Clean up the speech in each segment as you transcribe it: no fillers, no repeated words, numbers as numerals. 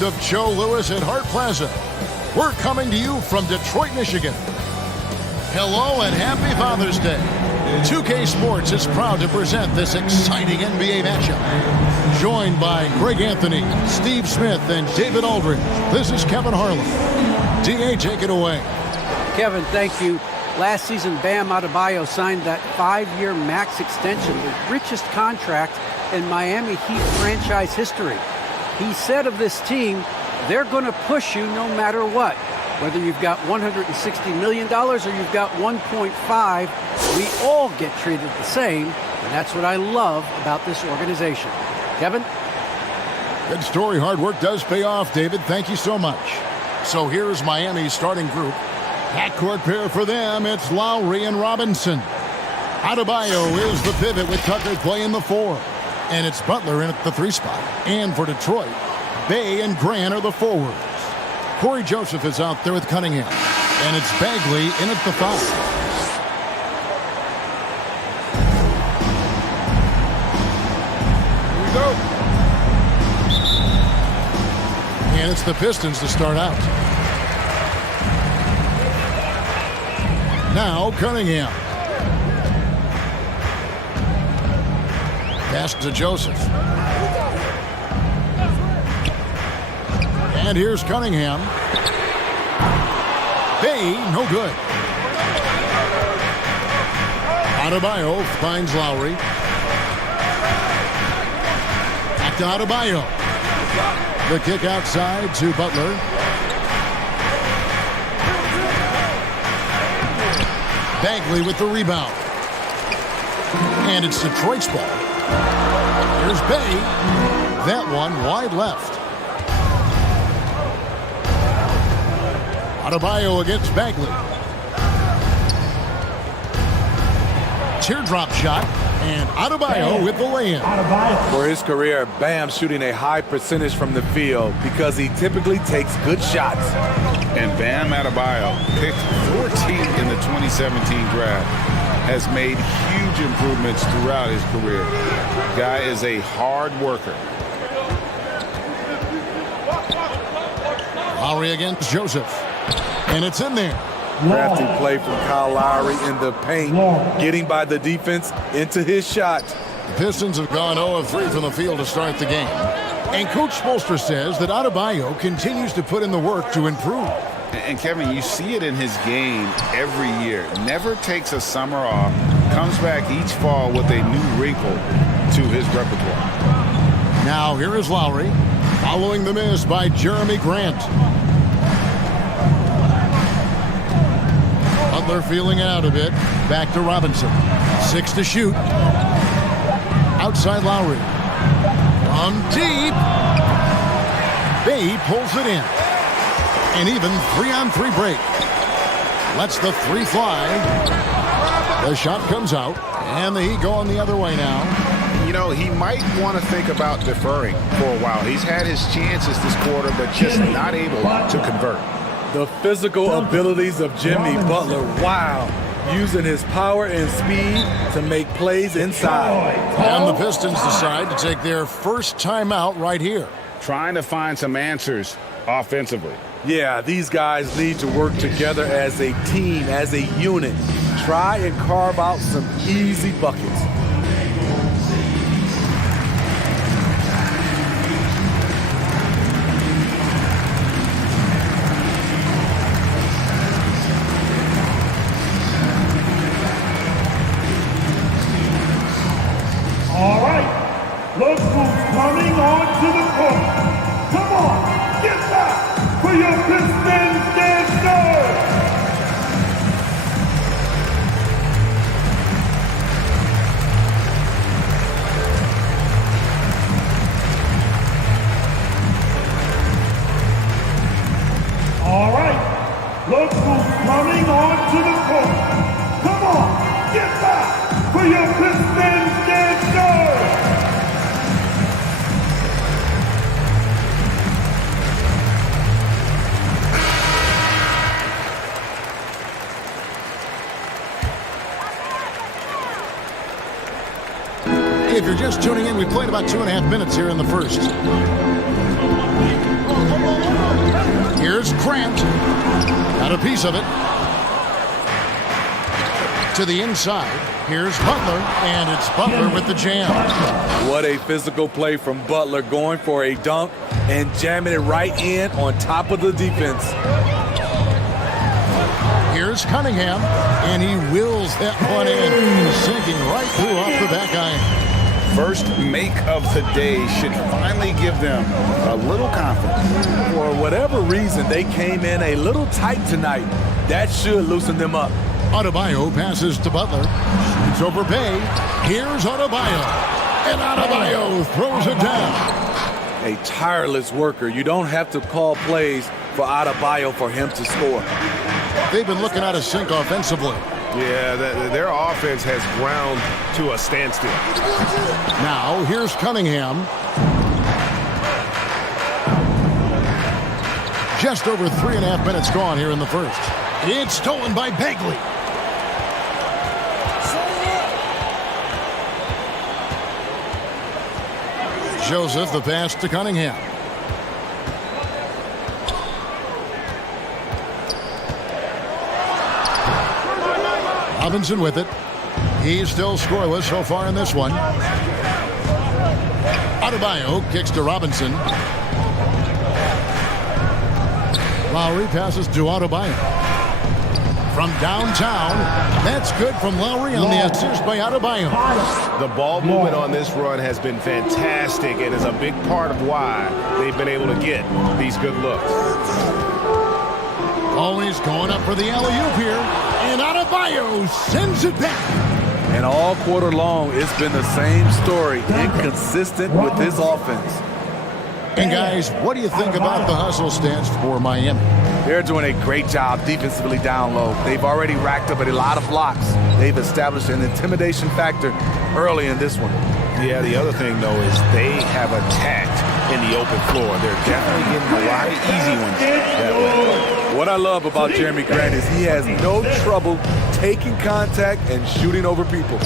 sound of Joe Louis at Hart Plaza. We're coming to you from Detroit, Michigan. Hello and happy Father's Day. 2K Sports is proud to present this exciting NBA matchup. Joined by Greg Anthony, Steve Smith, and David Aldridge, this is Kevin Harlan. DA, take it away. Kevin, thank you. Last season, Bam Adebayo signed that 5-year max extension, the richest contract in Miami Heat franchise history. He said of this team, they're going to push you no matter what. Whether you've got $160 million or you've got 1.5, we all get treated the same, and that's what I love about this organization. Kevin? Good story. Hard work does pay off, David. Thank you so much. So here's Miami's starting group. Backcourt pair for them, it's Lowry and Robinson. Adebayo is the pivot with Tucker playing the 4. And it's Butler in at the 3 spot. And for Detroit, Bay and Grant are the forwards. Corey Joseph is out there with Cunningham. And it's Bagley in at the 5. Here we go. And it's the Pistons to start out. Now Cunningham. Pass to Joseph. And here's Cunningham. Bay, no good. Adebayo finds Lowry. Back to Adebayo. The kick outside to Butler. Bagley with the rebound. And it's Detroit's ball. Here's Bay. That one wide left. Adebayo against Bagley. Teardrop shot. And Adebayo with the lay-in. For his career, Bam shooting a high percentage from the field because he typically takes good shots. And Bam Adebayo, picked 14th in the 2017 draft, has made huge improvements throughout his career. Guy is a hard worker. Lowry against Joseph. And it's in there. Crafty play from Kyle Lowry in the paint, getting by the defense into his shot. The Pistons have gone 0 of 3 from the field to start the game. And Coach Spoelstra says that Adebayo continues to put in the work to improve. And Kevin, you see it in his game every year. Never takes a summer off, comes back each fall with a new wrinkle to his repertoire. Now here is Lowry, following the miss by Jeremy Grant. Butler feeling it out a bit. Back to Robinson. 6 to shoot. Outside Lowry. On deep. Bay pulls it in. An even 3-on-3 break. Lets the 3 fly. The shot comes out. And the Heat going the other way now. You know, he might want to think about deferring for a while. He's had his chances this quarter, but just not able to convert. The physical abilities of Jimmy Butler, wow. Using his power and speed to make plays inside. And the Pistons decide to take their first timeout right here. Trying to find some answers offensively. Yeah, these guys need to work together as a team, as a unit. Try and carve out some easy buckets. All right, look who's coming onto the court. Come on, get back for your Pistons dancers. All right, look who's coming onto the court. Come on, get back for your Pistons dancers. If you're just tuning in, we played about 2.5 minutes here in the first. Grant got a piece of it. To the inside. Here's Butler, and it's Butler with the jam. What a physical play from Butler, going for a dunk and jamming it right in on top of the defense. Here's Cunningham, and he wills that one in, sinking right through off the back iron. First make of the day should finally give them a little confidence. For whatever reason, they came in a little tight tonight. That should loosen them up. Adebayo passes to Butler. Shoots over Bay. Here's Adebayo. And Adebayo throws it down. A tireless worker. You don't have to call plays for Adebayo for him to score. They've been looking out of sync offensively. Yeah, their offense has ground to a standstill. Now, here's Cunningham. Just over 3.5 minutes gone here in the first. It's stolen by Bagley. Joseph, the pass to Cunningham. Robinson with it. He's still scoreless so far in this one. Adebayo kicks to Robinson. Lowry passes to Adebayo. From downtown, that's good from Lowry on the assist by Adebayo. The ball movement on this run has been fantastic and is a big part of why they've been able to get these good looks. Always going up for the alley-oop here, and Adebayo sends it back. And all quarter long, it's been the same story, inconsistent with his offense. And guys, what do you think about the hustle stance for Miami? They're doing a great job defensively down low. They've already racked up a lot of blocks. They've established an intimidation factor early in this one. Yeah, the other thing, though, is they have attacked in the open floor. They're definitely getting a lot of easy ones that way. What I love about Jeremy Grant is he has no trouble taking contact and shooting over people.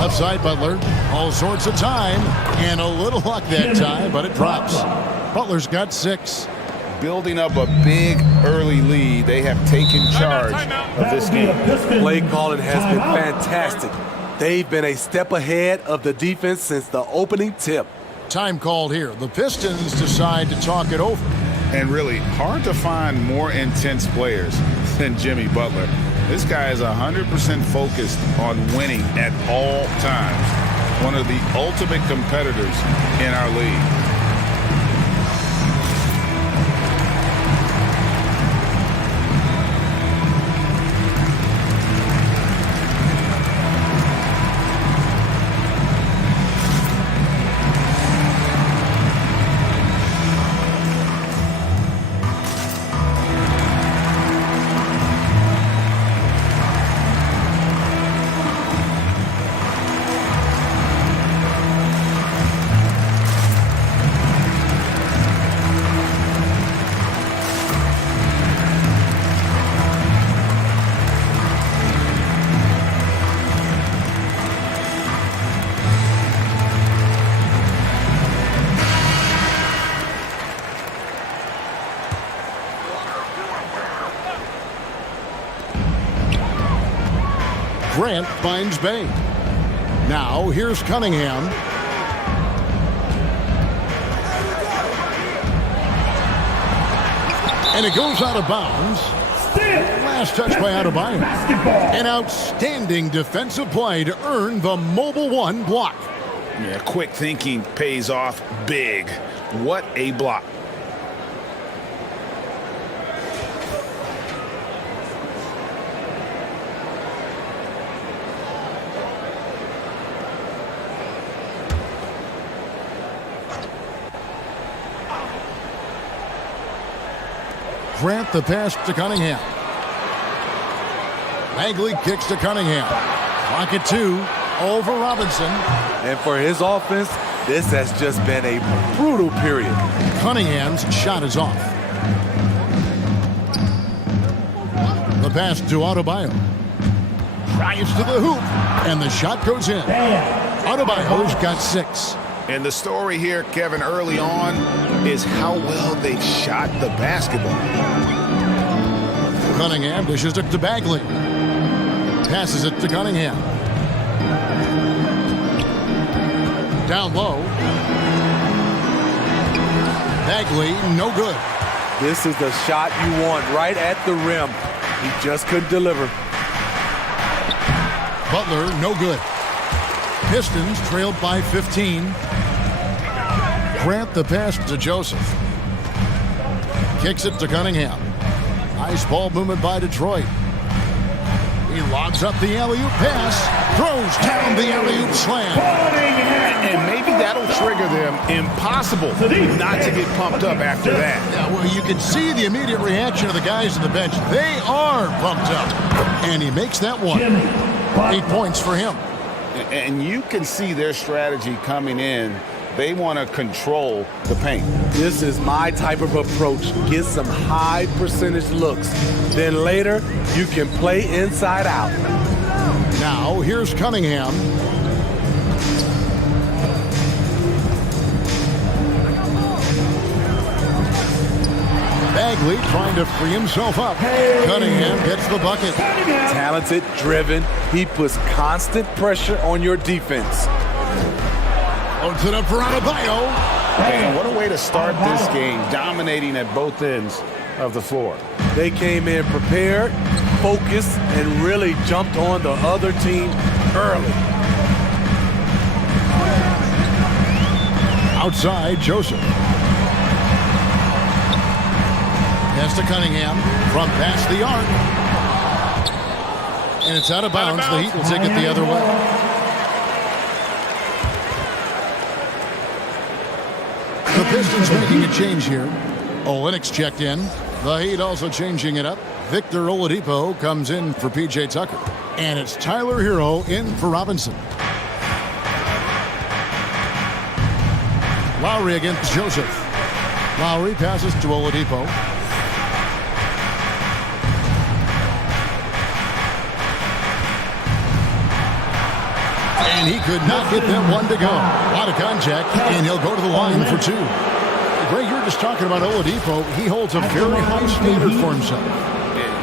Left side, Butler. All sorts of time. And a little luck that time, but it drops. Butler's got 6. Building up a big early lead, they have taken charge of this game. Play calling has been fantastic. They've been a step ahead of the defense since the opening tip. Time called here. The Pistons decide to talk it over. And really, hard to find more intense players than Jimmy Butler. This guy is 100% focused on winning at all times. One of the ultimate competitors in our league. Grant finds Bay. Now here's Cunningham. And it goes out of bounds. Last touch by Adebayo. An outstanding defensive play to earn the Mobile One block. Yeah, quick thinking pays off big. What a block. Grant the pass to Cunningham. Bagley kicks to Cunningham. Clock at 2 over Robinson. And for his offense, this has just been a brutal period. Cunningham's shot is off. The pass to Adebayo. Drives to the hoop, and the shot goes in. Adebayo's got 6. And the story here, Kevin, early on is how well they shot the basketball. Cunningham dishes it to Bagley. Passes it to Cunningham. Down low. Bagley, no good. This is the shot you want right at the rim. He just couldn't deliver. Butler, no good. Pistons trailed by 15. Grant the pass to Joseph. Kicks it to Cunningham. Nice ball movement by Detroit. He lobs up the alley-oop pass. Throws down the alley-oop slam. And maybe that'll trigger them. Impossible not to get pumped up after that. Yeah, well, you can see the immediate reaction of the guys on the bench. They are pumped up. And he makes that one. 8 points for him. And you can see their strategy coming in. They want to control the paint. This is my type of approach. Get some high percentage looks. Then later, you can play inside out. Now, here's Cunningham. Bagley trying to free himself up. Cunningham gets the bucket. Talented, driven. He puts constant pressure on your defense. Opens it up for Adebayo. And what a way to start this game, dominating at both ends of the floor. They came in prepared, focused, and really jumped on the other team early. Outside, Joseph. Pass to Cunningham from past the arc. And it's out of bounds. The Heat will take it the other way. The Pistons making a change here. Olynyk's checked in. The Heat also changing it up. Victor Oladipo comes in for P.J. Tucker. And it's Tyler Hero in for Robinson. Lowry against Joseph. Lowry passes to Oladipo. And he could not get that one to go. A lot of contact, and he'll go to the line for two. Greg, you were just talking about Oladipo. He holds a very high standard for himself.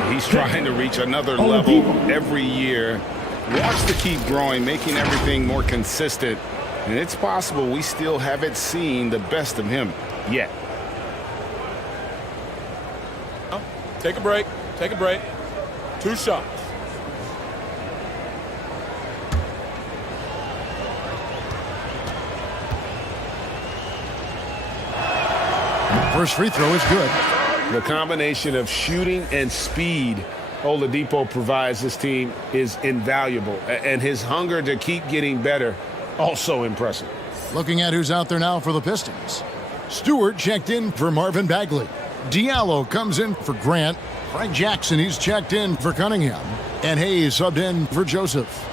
He's trying to reach another level every year. Wants to keep growing, making everything more consistent. And it's possible we still haven't seen the best of him yet. Take a break. Take a break. 2 shots. First free throw is good. The combination of shooting and speed Oladipo provides this team is invaluable. And his hunger to keep getting better, also impressive. Looking at who's out there now for the Pistons. Stewart checked in for Marvin Bagley. Diallo comes in for Grant. Frank Jackson, he's checked in for Cunningham. And Hayes subbed in for Joseph.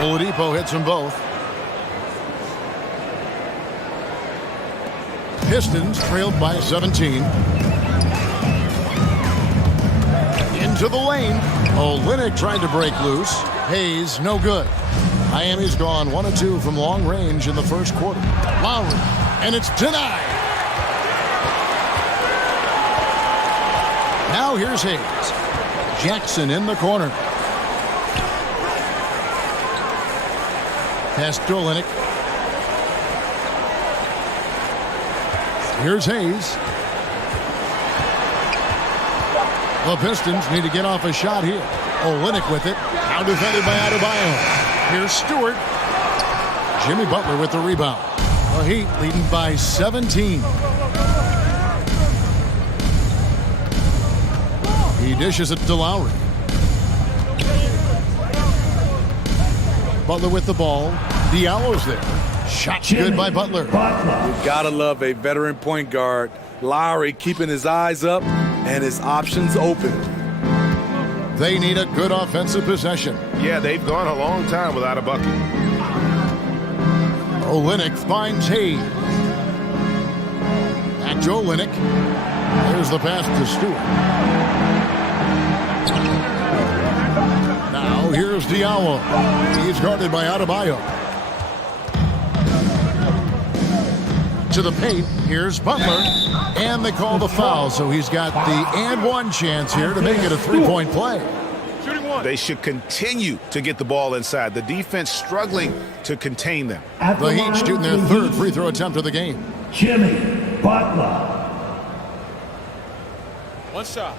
Oladipo hits them both. Pistons trailed by 17. Into the lane. Olynyk tried to break loose. Hayes, no good. Miami's gone 1 of 2 from long range in the first quarter. Lowry, and it's denied. Now here's Hayes. Jackson in the corner. Pass to Olynyk. Here's Hayes. The Pistons need to get off a shot here. Olynyk with it. Now defended by Adebayo. Here's Stewart. Jimmy Butler with the rebound. The Heat leading by 17. He dishes it to Lowry. Butler with the ball. Diallo's there. Shot good by Butler. You gotta love a veteran point guard. Lowry keeping his eyes up and his options open. They need a good offensive possession. Yeah, they've gone a long time without a bucket. Olynyk finds Hayes. Back to Olynyk. There's the pass to Stewart. Now here's Diallo. He's guarded by Adebayo. to the paint. Here's Butler. And they call the foul, so he's got the and one chance here to make it a three-point play. Shooting one. They should continue to get the ball inside. The defense struggling to contain them. The Heat shooting their third free throw attempt of the game. Jimmy Butler. One shot.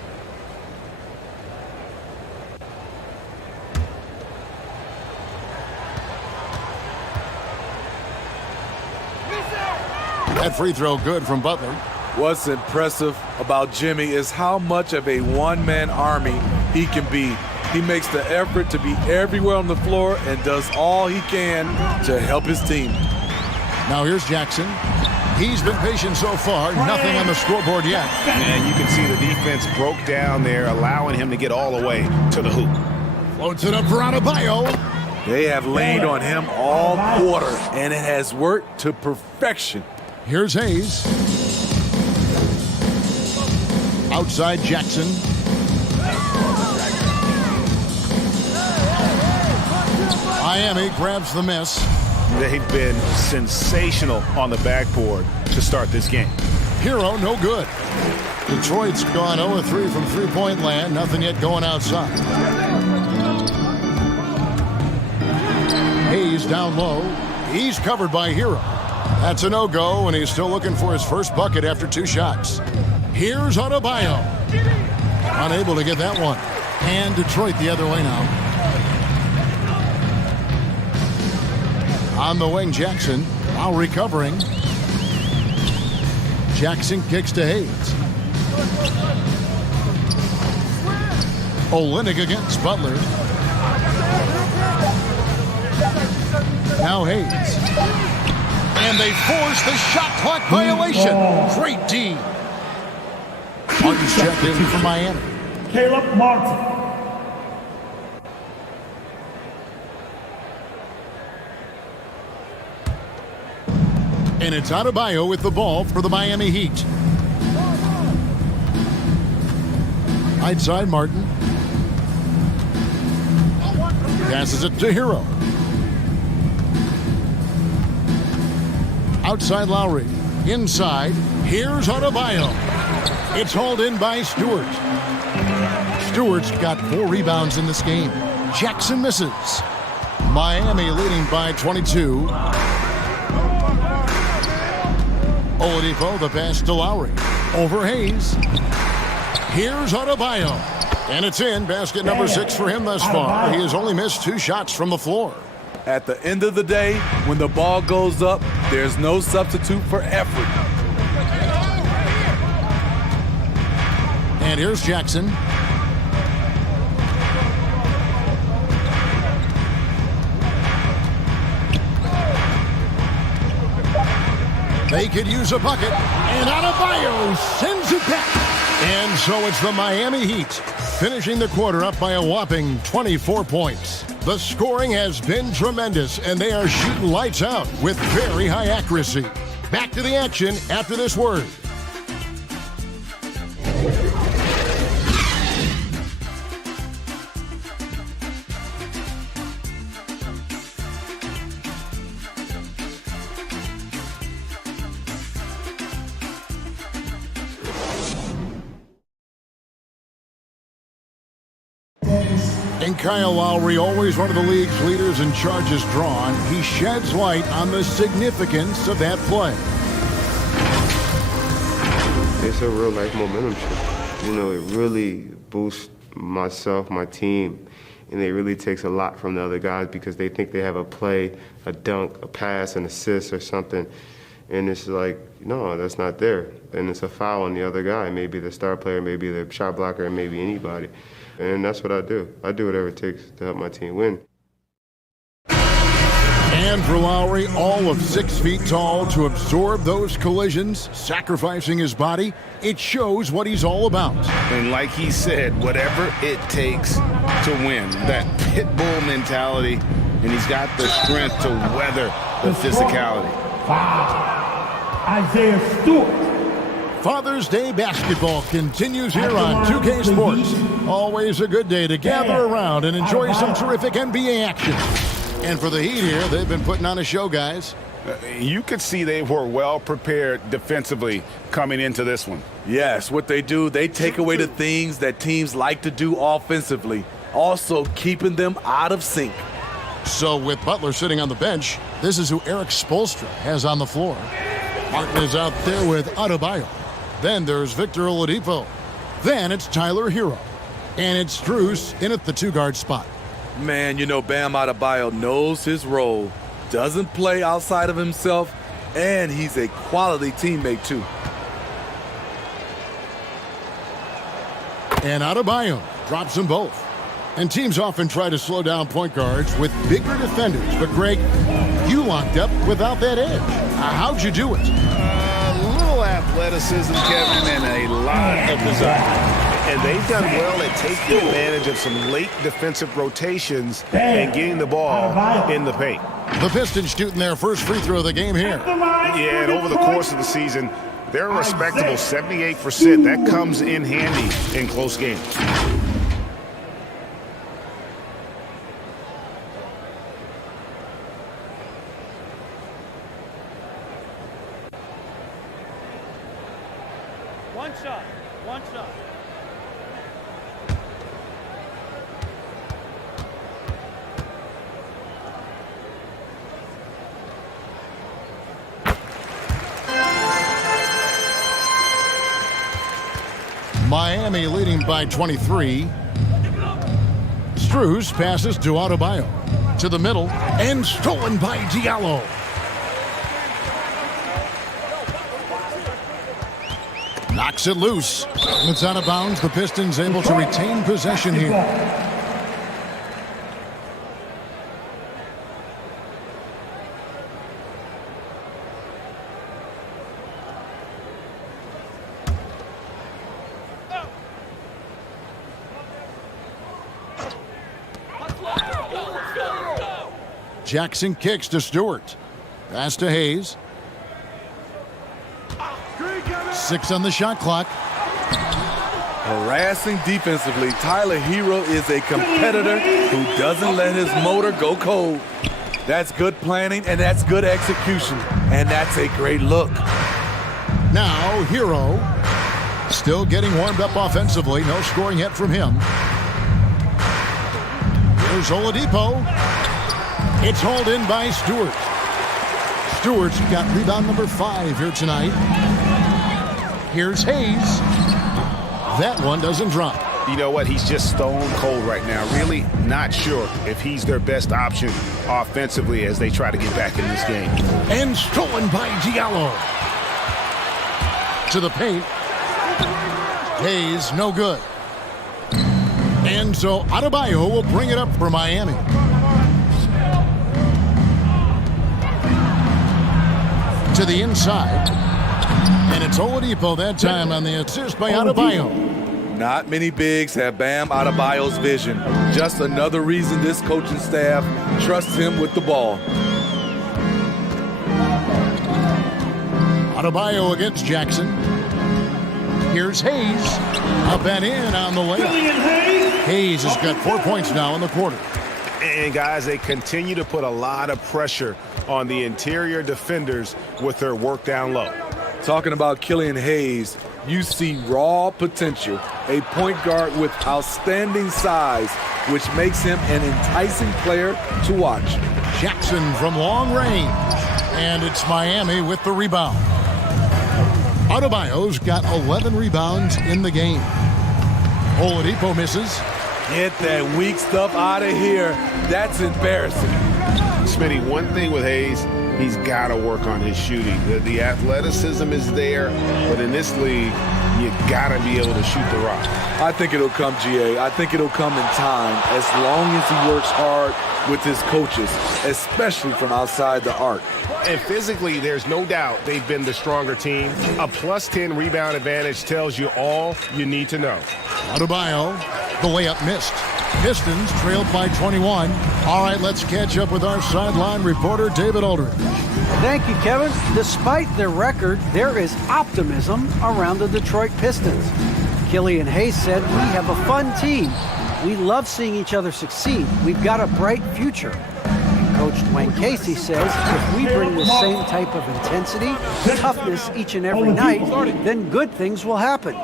That free throw good from Butler. What's impressive about Jimmy is how much of a one-man army he can be. He makes the effort to be everywhere on the floor and does all he can to help his team. Now here's Jackson. He's been patient so far. Nothing on the scoreboard yet. And you can see the defense broke down there, allowing him to get all the way to the hoop. Floats it up for Adebayo. They have leaned on him all quarter, and it has worked to perfection. Here's Hayes. Outside Jackson. Miami grabs the miss. They've been sensational on the backboard to start this game. Hero, no good. Detroit's gone 0-3 from three-point land. Nothing yet going outside. Hayes down low. He's covered by Hero. That's a no-go, and he's still looking for his first bucket after 2 shots. Here's Adebayo. Unable to get that one. And Detroit the other way now. On the wing, Jackson. Now recovering. Jackson kicks to Hayes. Olynyk against Butler. Now Hayes. And they force the shot clock violation. Great D. Martin's checked in for Miami. Caleb Martin. And it's Adebayo with the ball for the Miami Heat. Right side, Martin. Passes it to Hero. Outside Lowry. Inside. Here's Adebayo. It's hauled in by Stewart. Stewart's got 4 rebounds in this game. Jackson misses. Miami leading by 22. Oladipo, the pass to Lowry. Over Hayes. Here's Adebayo. And it's in. Basket number 6 for him thus far. He has only missed 2 shots from the floor. At the end of the day, when the ball goes up, there's no substitute for effort. And here's Jackson. They could use a bucket, and Adebayo sends it back. And so it's the Miami Heat, finishing the quarter up by a whopping 24 points. The scoring has been tremendous, and they are shooting lights out with very high accuracy. Back to the action after this word. And Kyle Lowry, always one of the league's leaders in charges drawn, he sheds light on the significance of that play. It's a real life momentum shift. You know, it really boosts myself, my team, and it really takes a lot from the other guys because they think they have a play, a dunk, a pass, an assist or something. And it's like, no, that's not there. And it's a foul on the other guy, maybe the star player, maybe the shot blocker, and maybe anybody. And that's what I do. I do whatever it takes to help my team win. And for Lowry, all of 6 feet tall to absorb those collisions, sacrificing his body, it shows what he's all about. And like he said, whatever it takes to win, that pit bull mentality, and he's got the strength to weather the physicality. Isaiah Stewart. Father's Day basketball continues here on 2K Sports. Always a good day to gather around and enjoy some terrific NBA action. And for the Heat here, they've been putting on a show, guys. You could see they were well prepared defensively coming into this one. Yes, what they do, they take away the things that teams like to do offensively, also keeping them out of sync. So with Butler sitting on the bench, this is who Eric Spoelstra has on the floor. Martin is out there with Adebayo. Then there's Victor Oladipo. Then it's Tyler Hero. And it's Strus in at the two-guard spot. Man, you know Bam Adebayo knows his role, doesn't play outside of himself, and he's a quality teammate too. And Adebayo drops them both. And teams often try to slow down point guards with bigger defenders. But, Greg, you locked up without that edge. How'd you do it? A little athleticism, Kevin, and a lot of desire. And they've done well at taking advantage of some late defensive rotations and getting the ball in the paint. The Pistons shooting their first free throw of the game here. Yeah, and over the course of the season, they're a respectable 78%. That comes in handy in close games. One shot. Miami leading by 23. Strus passes to Adebayo. To the middle, and stolen by Diallo. Knocks it loose. It's out of bounds. The Pistons able to retain possession here. Jackson kicks to Stewart. Pass to Hayes. 6 on the shot clock. Harassing defensively, Tyler Hero is a competitor who doesn't let his motor go cold. That's good planning, and that's good execution, and that's a great look. Now Hero still getting warmed up offensively. No scoring yet from him. Here's Oladipo. It's hauled in by Stewart. Stewart's got rebound number 5 here tonight. Here's Hayes. That one doesn't drop. You know what? He's just stone cold right now. Really not sure if he's their best option offensively as they try to get back in this game. And stolen by Diallo. To the paint. Hayes, no good. And so Adebayo will bring it up for Miami. To the inside. And it's Oladipo that time on the assist by Adebayo. Not many bigs have Bam Adebayo's vision. Just another reason this coaching staff trusts him with the ball. Adebayo against Jackson. Here's Hayes. Up and in on the layup. Hayes has got 4 points now in the quarter. And, guys, they continue to put a lot of pressure on the interior defenders with their work down low. Talking about Killian Hayes, you see raw potential, a point guard with outstanding size, which makes him an enticing player to watch. Jackson from long range, and it's Miami with the rebound. Adebayo's got 11 rebounds in the game. Oladipo misses. Get that weak stuff out of here. That's embarrassing. Smitty, one thing with Hayes, he's got to work on his shooting. The athleticism is there, but in this league, you got to be able to shoot the rock. I think it'll come, GA. I think it'll come in time as long as he works hard with his coaches, especially from outside the arc. And physically, there's no doubt they've been the stronger team. A +10 rebound advantage tells you all you need to know. Adebayo, the layup missed. Pistons trailed by 21. All right, let's catch up with our sideline reporter, David Aldridge. Thank you, Kevin. Despite their record, there is optimism around the Detroit Pistons. Killian Hayes said, "We have a fun team. We love seeing each other succeed. We've got a bright future." Coach Coach Dwayne Casey says if we bring the same type of intensity, toughness each and every night, then good things will happen.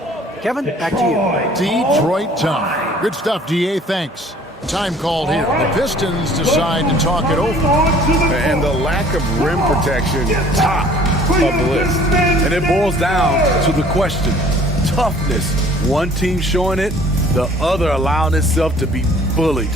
Kevin, back to you. Detroit tough. Good stuff, DA. Thanks. Time called here. The Pistons decide to talk it over. And the lack of rim protection, top of the list. And it boils down to the question, toughness. One team showing it, the other allowing itself to be bullied.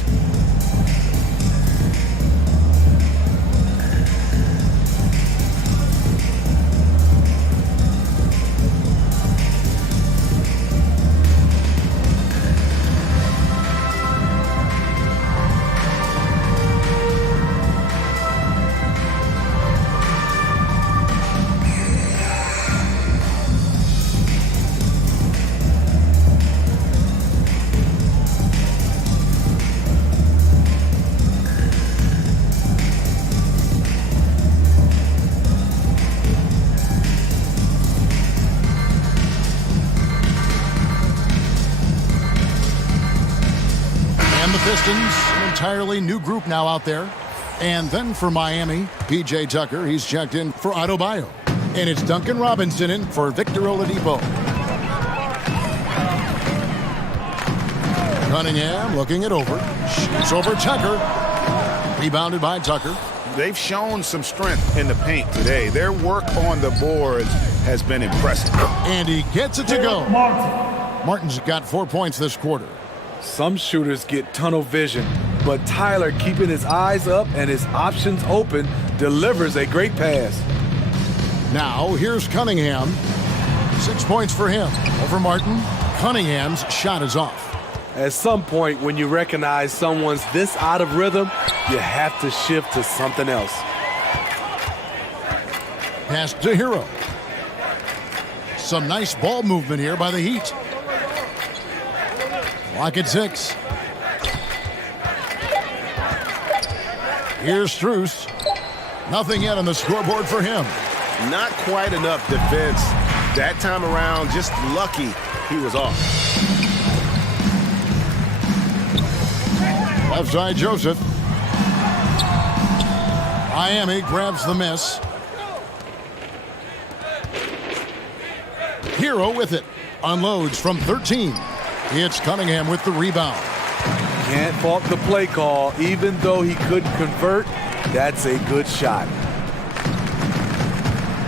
Pistons, an entirely new group now out there. And then for Miami, P.J. Tucker, he's checked in for Adebayo. And it's Duncan Robinson in for Victor Oladipo. Cunningham looking it over. Shoots over Tucker. Rebounded by Tucker. They've shown some strength in the paint today. Their work on the boards has been impressive. And he gets it to go. Martin's got 4 points this quarter. Some shooters get tunnel vision, but Tyler, keeping his eyes up and his options open, delivers a great pass. Now, here's Cunningham. 6 points for him. Over Martin. Cunningham's shot is off. At some point, when you recognize someone's this out of rhythm, you have to shift to something else. Pass to Hero. Some nice ball movement here by the Heat. Lock at 6. Here's Strus. Nothing yet on the scoreboard for him. Not quite enough defense that time around. Just lucky he was off. Left side, Joseph. Miami grabs the miss. Hero with it. Unloads from 13. It's Cunningham with the rebound. Can't fault the play call. Even though he couldn't convert, that's a good shot.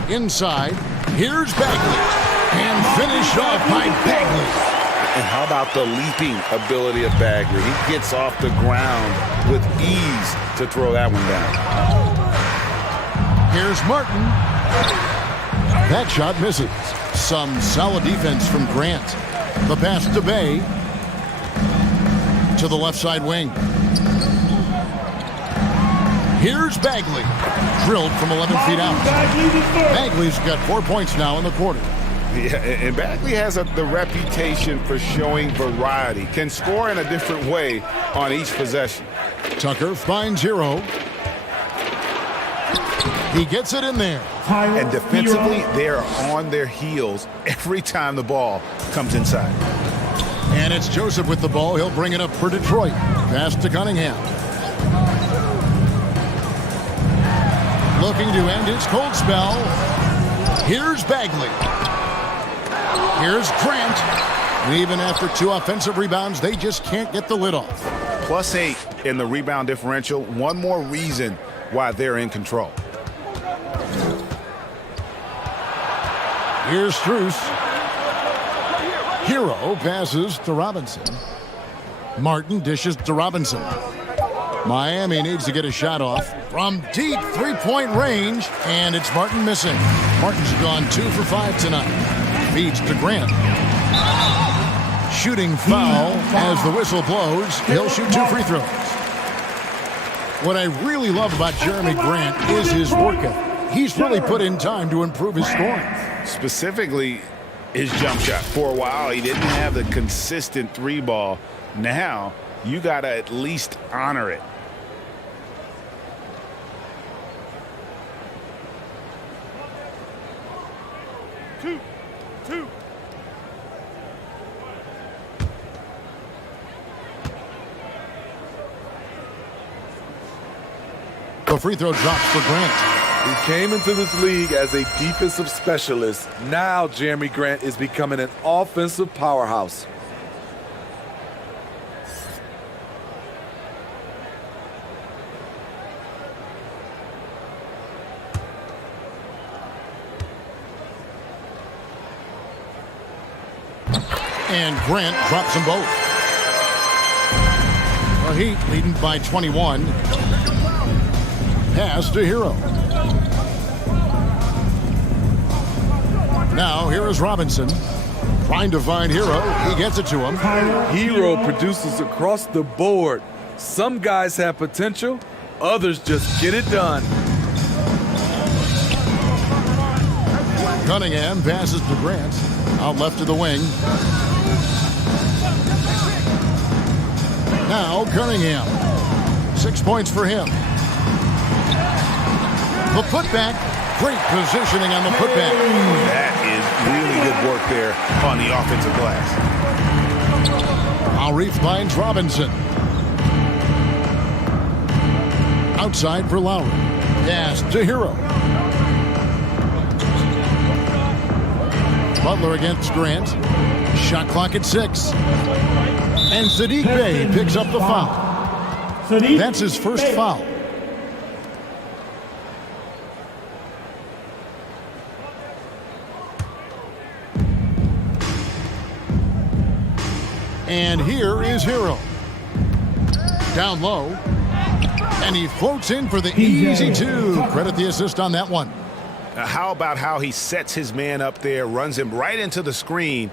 Inside, here's Bagley. And finished off by Bagley. And how about the leaping ability of Bagley? He gets off the ground with ease to throw that one down. Here's Martin. That shot misses. Some solid defense from Grant. The pass to Bay. To the left side wing. Here's Bagley. Drilled from 11 feet out. Bagley's got 4 points now in the quarter. Yeah, and Bagley has the reputation for showing variety. Can score in a different way on each possession. Tucker finds Hero. He gets it in there. And defensively, they are on their heels every time the ball comes inside. And it's Joseph with the ball. He'll bring it up for Detroit. Pass to Cunningham. Looking to end his cold spell. Here's Bagley. Here's Grant. And even after 2 offensive rebounds, they just can't get the lid off. +8 in the rebound differential. One more reason why they're in control. Here's Strus. Hero passes to Robinson. Martin dishes to Robinson. Miami needs to get a shot off from deep three-point range, and it's Martin missing. Martin's gone 2 for 5 tonight. Feeds to Grant. Shooting foul as the whistle blows. He'll shoot 2 free throws. What I really love about Jeremy Grant is his work ethic. He's really put in time to improve his scoring. Specifically, his jump shot. For a while, he didn't have the consistent 3-ball. Now, you got to at least honor it. Two. The free throw drops for Grant. He came into this league as a defensive specialist. Now Jeremy Grant is becoming an offensive powerhouse. And Grant drops them both. The Heat leading by 21. Pass to Hero. Now here is Robinson. Trying to find Hero. He gets it to him. Hero produces across the board. Some guys have potential. Others just get it done. Cunningham passes to Grant. Out left to the wing. Now Cunningham. 6 points for him. The putback. Great positioning on the putback. That is really good work there on the offensive glass. Lowry finds Robinson. Outside for Lowry. Pass to Hero. Butler against Grant. Shot clock at 6. And Saddiq Bey picks up the foul. That's his first foul. And here is Hero. Down low. And he floats in for the easy two. Credit the assist on that one. Now, how about how he sets his man up there, runs him right into the screen,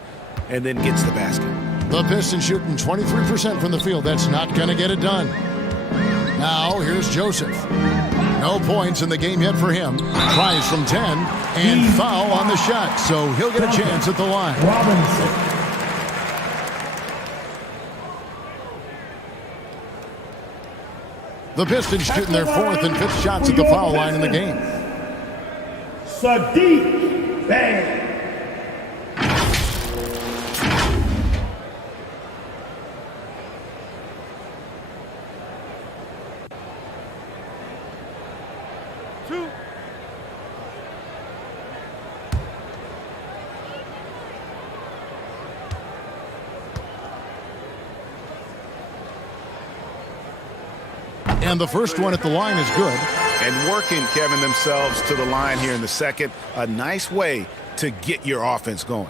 and then gets the basket? The Pistons shooting 23% from the field. That's not going to get it done. Now here's Joseph. No points in the game yet for him. Tries from 10 and foul on the shot. So he'll get a chance at the line. The Pistons shooting their 4th and 5th shots at the foul line in the game. Saddiq Bey. And the first one at the line is good. And working, Kevin, themselves to the line here in the second. A nice way to get your offense going.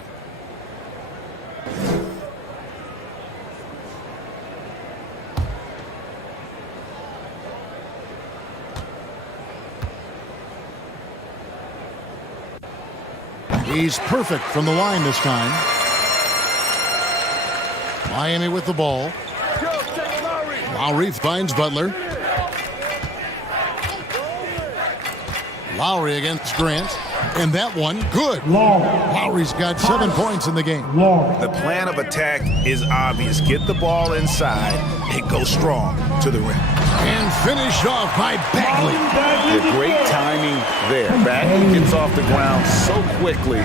He's perfect from the line this time. Miami with the ball. Lowry finds Butler. Lowry against Grant. And that one, good. Lowry's got 7 points in the game. The plan of attack is obvious. Get the ball inside and go strong to the rim. And finished off by Bagley. Yeah, great timing there. Bagley gets off the ground so quickly,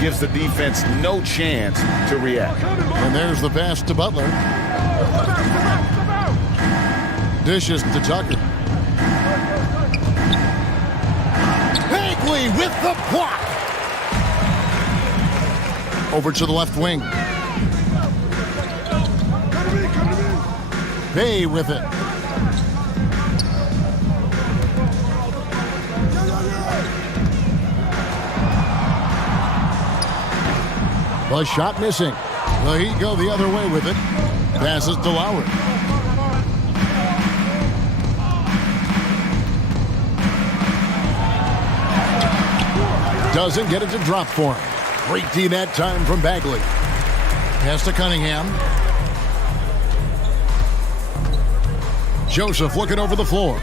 gives the defense no chance to react. And there's the pass to Butler. Dishes to Tucker. Bagley with the block. Over to the left wing. Bey with it. The shot missing. The Heat go the other way with it. Passes to Lowry. Doesn't get it to drop for him. Great D that time from Bagley. Pass to Cunningham. Joseph looking over the floor.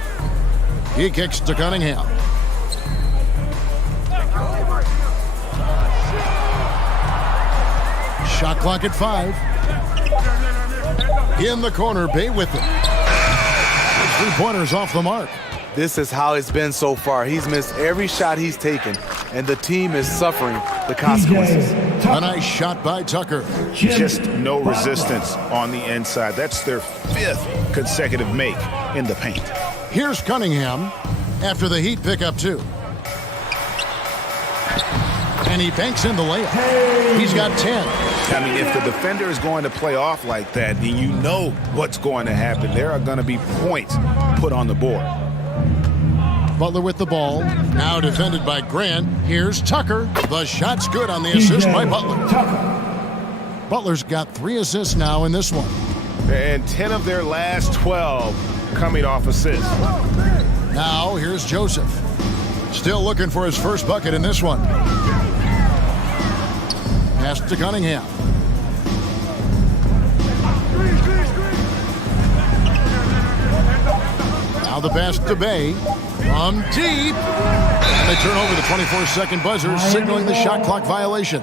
He kicks to Cunningham. Shot clock at 5. In the corner, Bey with it. 3-pointers off the mark. This is how it's been so far. He's missed every shot he's taken, and the team is suffering the consequences. A nice shot by Tucker. Just no resistance on the inside. That's their 5th consecutive make in the paint. Here's Cunningham. after the Heat pick up 2. And he banks in the layup. He's got 10. I mean, if the defender is going to play off like that, then you know what's going to happen. There are going to be points put on the board. Butler with the ball. Now defended by Grant. Here's Tucker. The shot's good on the assist by Butler. Butler's got 3 assists now in this one. And 10 of their last 12 coming off assists. Now here's Joseph. Still looking for his first bucket in this one. Pass to Cunningham. Now the pass to Bay. From deep. And they turn over the 24-second buzzer, signaling the shot clock violation.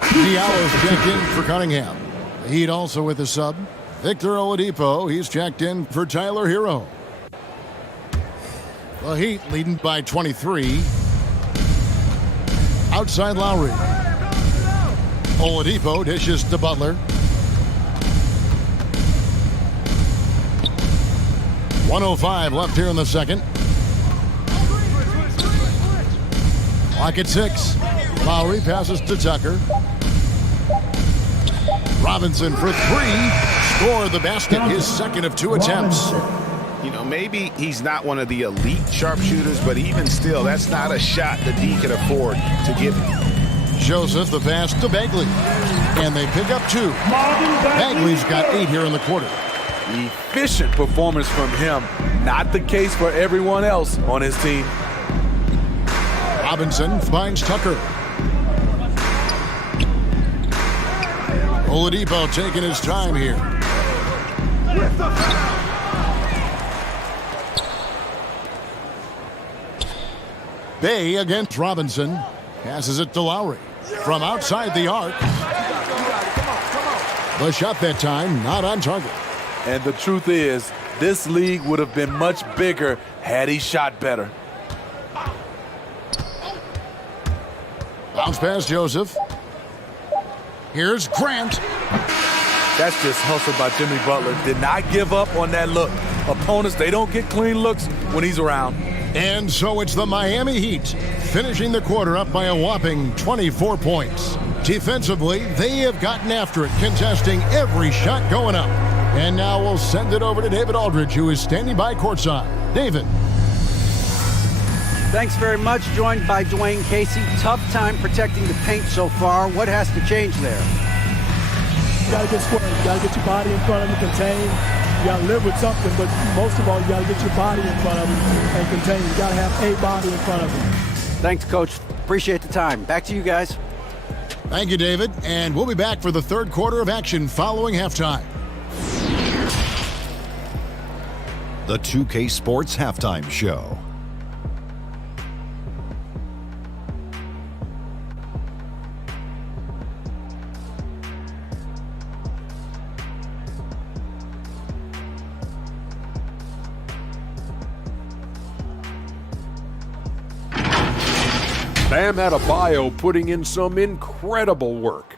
Diallo's checked in for Cunningham. The Heat also with a sub. Victor Oladipo, he's checked in for Tyler Hero. The Heat leading by 23. Outside Lowry. Oladipo dishes to Butler. 1:05 left here in the second. Clock at 6. Lowry passes to Tucker. Robinson for 3. Scored the basket, his second of 2 attempts. You know, maybe he's not one of the elite sharpshooters, but even still, that's not a shot that he can afford to give. Joseph the pass to Bagley. And they pick up 2. Bagley's got 8 here in the quarter. Efficient performance from him. Not the case for everyone else on his team. Robinson finds Tucker. Oladipo taking his time here. Bay against Robinson. Passes it to Lowry. From outside the arc. The shot that time not on target. And the truth is, this league would have been much bigger had he shot better. Bounce pass Joseph. Here's Grant. That's just hustle by Jimmy Butler. Did not give up on that look. Opponents, they don't get clean looks when he's around. And so it's the Miami Heat finishing the quarter up by a whopping 24 points. Defensively, they have gotten after it, contesting every shot going up. And now we'll send it over to David Aldridge, who is standing by courtside. David. Thanks very much. Joined by Dwayne Casey. Tough time protecting the paint so far. What has to change there? You got to get square. You got to get your body in front of them, contain. You got to live with something, but most of all, you got to get your body in front of them and contain. You got to have a body in front of them. Thanks, Coach. Appreciate the time. Back to you guys. Thank you, David. And we'll be back for the third quarter of action following halftime. The 2K Sports Halftime Show. Bam Adebayo putting in some incredible work.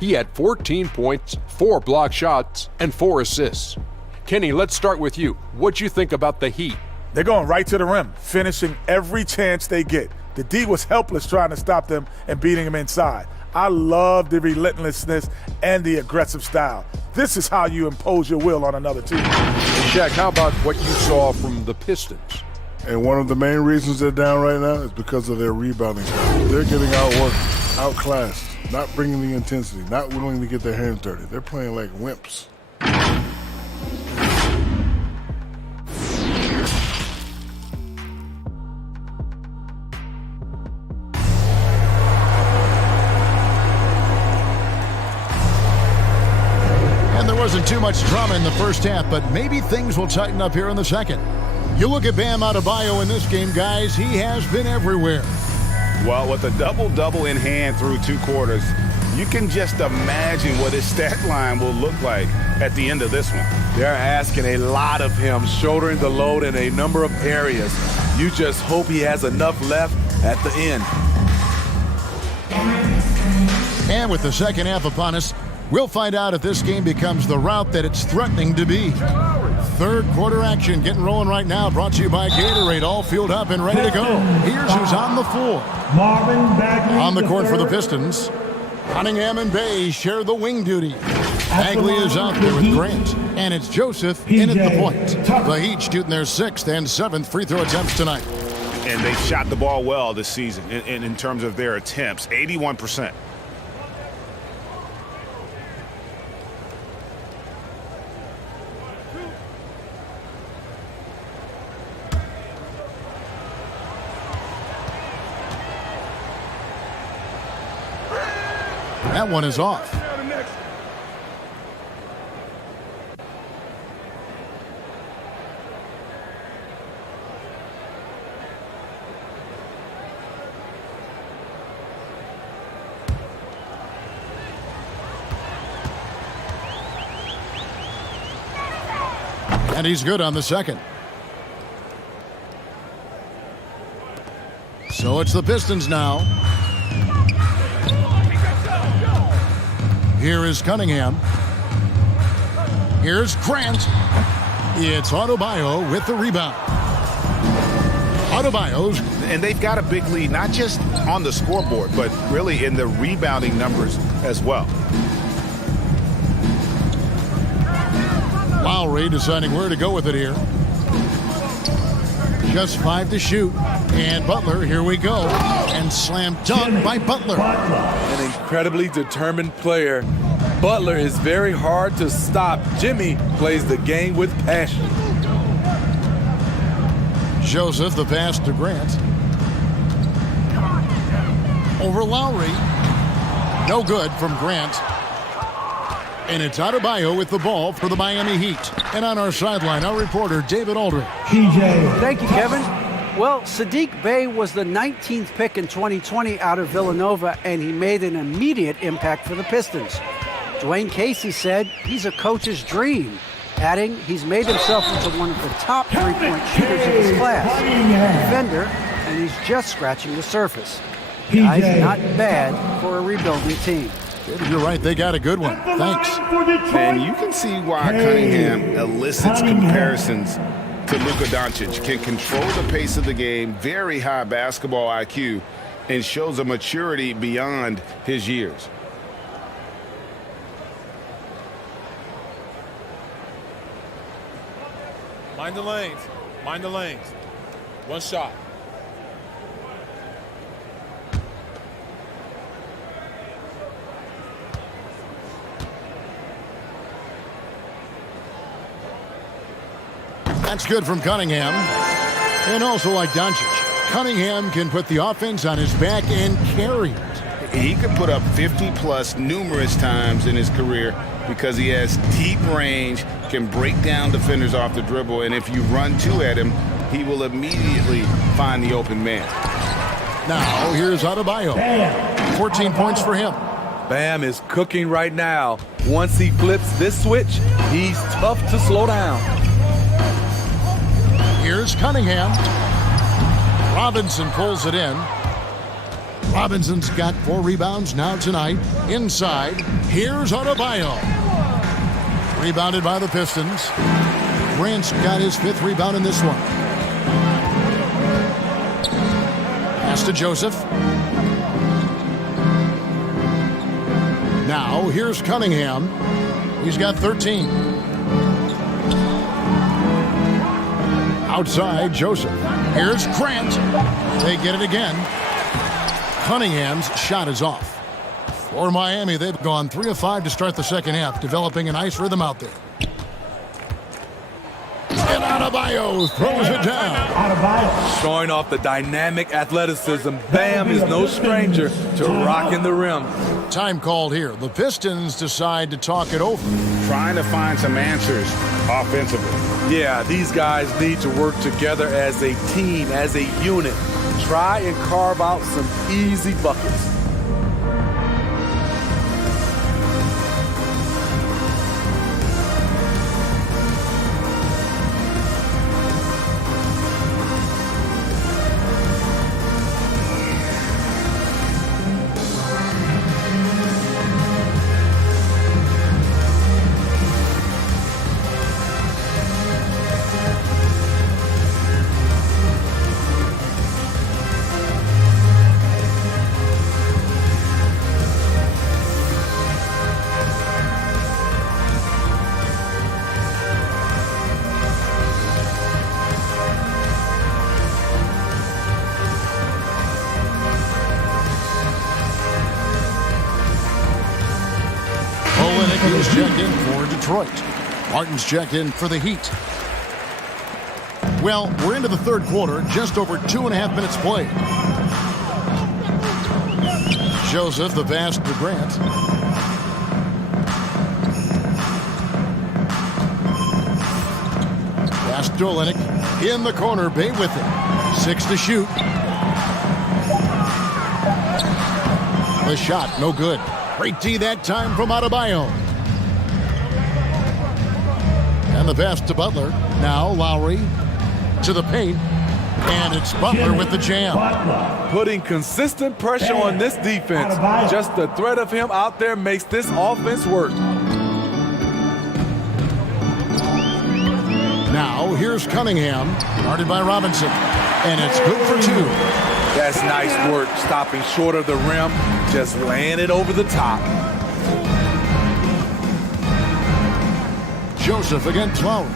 He had 14 points, 4 block shots, and 4 assists. Kenny, let's start with you. What'd you think about the Heat? They're going right to the rim, finishing every chance they get. The D was helpless trying to stop them and beating them inside. I love the relentlessness and the aggressive style. This is how you impose your will on another team. Shaq, how about what you saw from the Pistons? And one of the main reasons they're down right now is because of their rebounding style. They're getting outworked, outclassed, not bringing the intensity, not willing to get their hands dirty. They're playing like wimps. And there wasn't too much drama in the first half, but maybe things will tighten up here in the second. You look at Bam Adebayo in this game, guys, he has been everywhere. Well, with a double-double in hand through 2 quarters, you can just imagine what his stat line will look like at the end of this one. They're asking a lot of him, shouldering the load in a number of areas. You just hope he has enough left at the end. And with the second half upon us, We'll find out if this game becomes the route that it's threatening to be. Third quarter action getting rolling right now, brought to you by Gatorade, all fueled up and ready to go. Here's who's on the floor. On the court for the Pistons, Cunningham and Bay share the wing duty. Bagley is out there with Grant, and it's Joseph in at the point. The Heat shooting their 6th and 7th free throw attempts tonight. And they've shot the ball well this season in terms of their attempts, 81%. That one is off. And he's good on the second. So it's the Pistons now. Here is Cunningham. Here's Grant. It's Adebayo with the rebound. Adebayo's. And they've got a big lead, not just on the scoreboard, but really in the rebounding numbers as well. Lowry deciding where to go with it here. Just 5 to shoot. And Butler, here we go. And slam dunk by Butler. An incredibly determined player. Butler is very hard to stop. Jimmy plays the game with passion. Joseph, the pass to Grant. Over Lowry. No good from Grant. And it's Adebayo with the ball for the Miami Heat. And on our sideline, our reporter, David Aldridge. Thank you, Kevin. Well, Saddiq Bey was the 19th pick in 2020 out of Villanova, and he made an immediate impact for the Pistons. Dwayne Casey said he's a coach's dream, adding he's made himself into one of the top three-point shooters in his class. Defender, and he's just scratching the surface. Guy's not bad for a rebuilding team. You're right, they got a good one. Thanks. And you can see why Cunningham elicits comparisons to Luka Doncic. Can control the pace of the game, very high basketball IQ, and shows a maturity beyond his years. Mind the lanes. Mind the lanes. One shot. That's good from Cunningham. And also like Doncic, Cunningham can put the offense on his back and carry it. He could put up 50-plus numerous times in his career because he has deep range, can break down defenders off the dribble, and if you run two at him, he will immediately find the open man. Now, here's Adebayo. 14 points for him. Bam is cooking right now. Once he flips this switch, he's tough to slow down. Here's Cunningham. Robinson pulls it in. Robinson's got 4 rebounds now tonight. Inside, here's Adebayo. Rebounded by the Pistons. Grant's got his 5th rebound in this one. Pass to Joseph. Now, here's Cunningham. He's got 13. Outside, Joseph. Here's Grant. They get it again. Cunningham's shot is off. For Miami, they've gone 3 of 5 to start the second half, developing a nice rhythm out there. And Adebayo throws it down. Showing off the dynamic athleticism, Bam is no stranger to rocking the rim. Time called here. The Pistons decide to talk it over. Trying to find some answers offensively. Yeah, these guys need to work together as a team, as a unit. Try and carve out some easy buckets. has checked in for Detroit. Martin's checked in for the Heat. Well, we're into the third quarter, just over 2.5 minutes played. Joseph, the pass to Grant. Pass to Olenek. In the corner, Bay with it. 6 to shoot. The shot, no good. Great D that time from Adebayo. And the pass to Butler. Now Lowry to the paint. And it's Butler with the jam. Putting consistent pressure on this defense. Just the threat of him out there makes this offense work. Now here's Cunningham, guarded by Robinson. And it's good for 2. That's nice work, stopping short of the rim, just laying it over the top. Joseph against Lowry.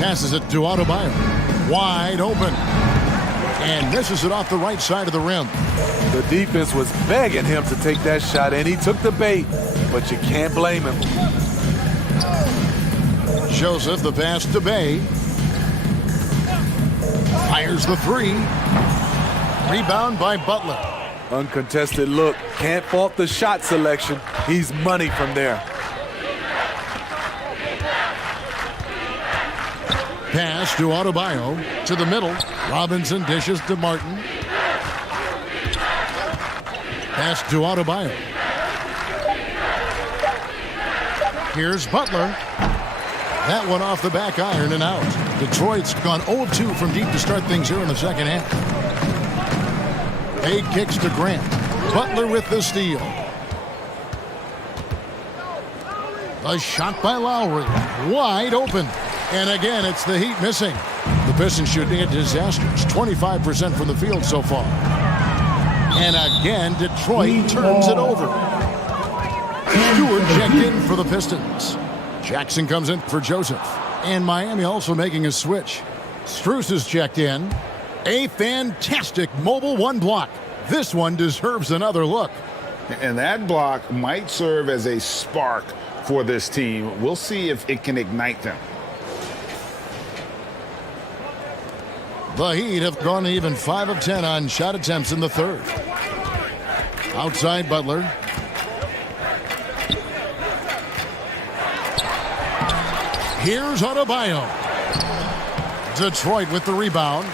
Passes it to Adebayo. Wide open. And misses it off the right side of the rim. The defense was begging him to take that shot, and he took the bait, but you can't blame him. Joseph, the pass to Bay. Fires the 3. Rebound by Butler. Uncontested look. Can't fault the shot selection. He's money from there. Pass to Adebayo. To the middle. Robinson dishes to Martin. Pass to Adebayo. Here's Butler. That one off the back iron and out. Detroit's gone 0-2 from deep to start things here in the second half. Bay kicks to Grant. Butler with the steal. A shot by Lowry. Wide open. And again, it's the Heat missing. The Pistons shooting a disastrous 25% from the field so far. And again, Detroit turns it over. Stewart checked in for the Pistons. Jackson comes in for Joseph. And Miami also making a switch. Strus is checked in. A fantastic mobile 1 block. This one deserves another look. And that block might serve as a spark for this team. We'll see if it can ignite them. The Heat have gone even 5 of 10 on shot attempts in the third. Outside Butler. Here's Adebayo. Detroit with the rebound.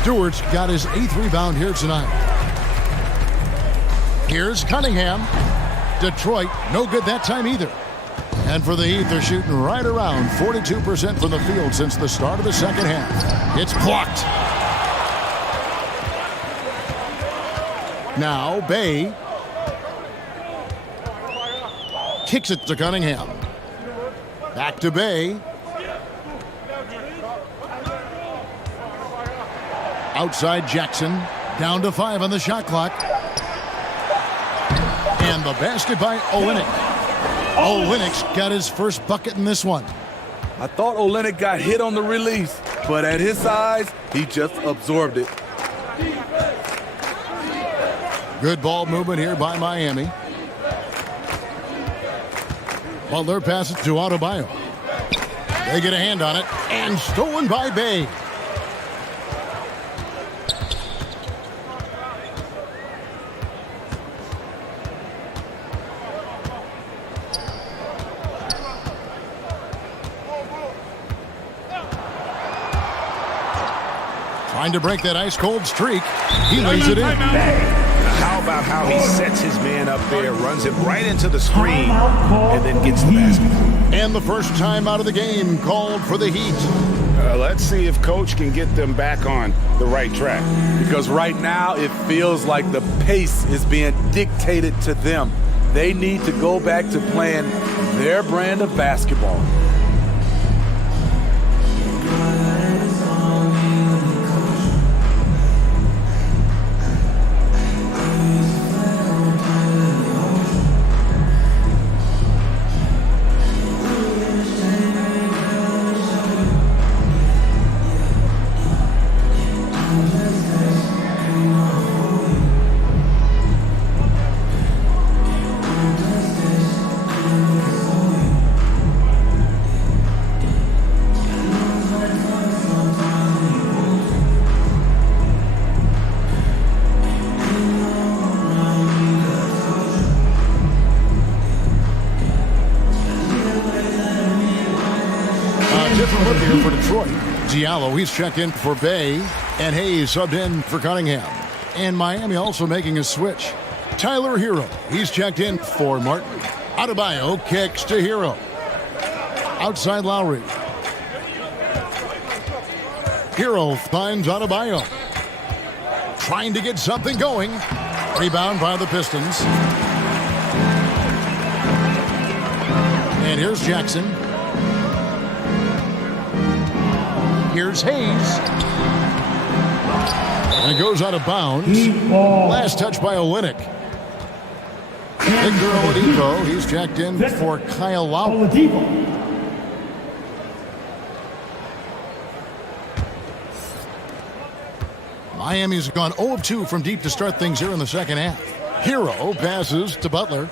Stewart's got his 8th rebound here tonight. Here's Cunningham. Detroit, no good that time either. And for the Heat, they're shooting right around 42% from the field since the start of the second half. It's blocked. Now Bay kicks it to Cunningham. Back to Bay. Outside Jackson. Down to 5 on the shot clock. And the basket by Olenek. Olenek's got his first bucket in this one. I thought Olenek got hit on the release, but at his size, he just absorbed it. Good ball movement here by Miami. Butler passes to Adebayo. They get a hand on it, and stolen by Bay. Trying to break that ice-cold streak. He lays it in. How about how he sets his man up there, runs it right into the screen, and then gets the basket. And the first time out of the game called for the Heat. Let's see if Coach can get them back on the right track. Because right now it feels like the pace is being dictated to them. They need to go back to playing their brand of basketball. Diallo, he's checked in for Bay, and Hayes subbed in for Cunningham. And Miami also making a switch. Tyler Hero, he's checked in for Martin. Adebayo kicks to Hero. Outside Lowry. Hero finds Adebayo. Trying to get something going. Rebound by the Pistons. And here's Jackson. Here's Hayes. And it goes out of bounds. Last touch by Olynyk. Victor Oladipo, he's checked in for Kyle Lowry. Miami's gone 0 of 2 from deep to start things here in the second half. Hero passes to Butler.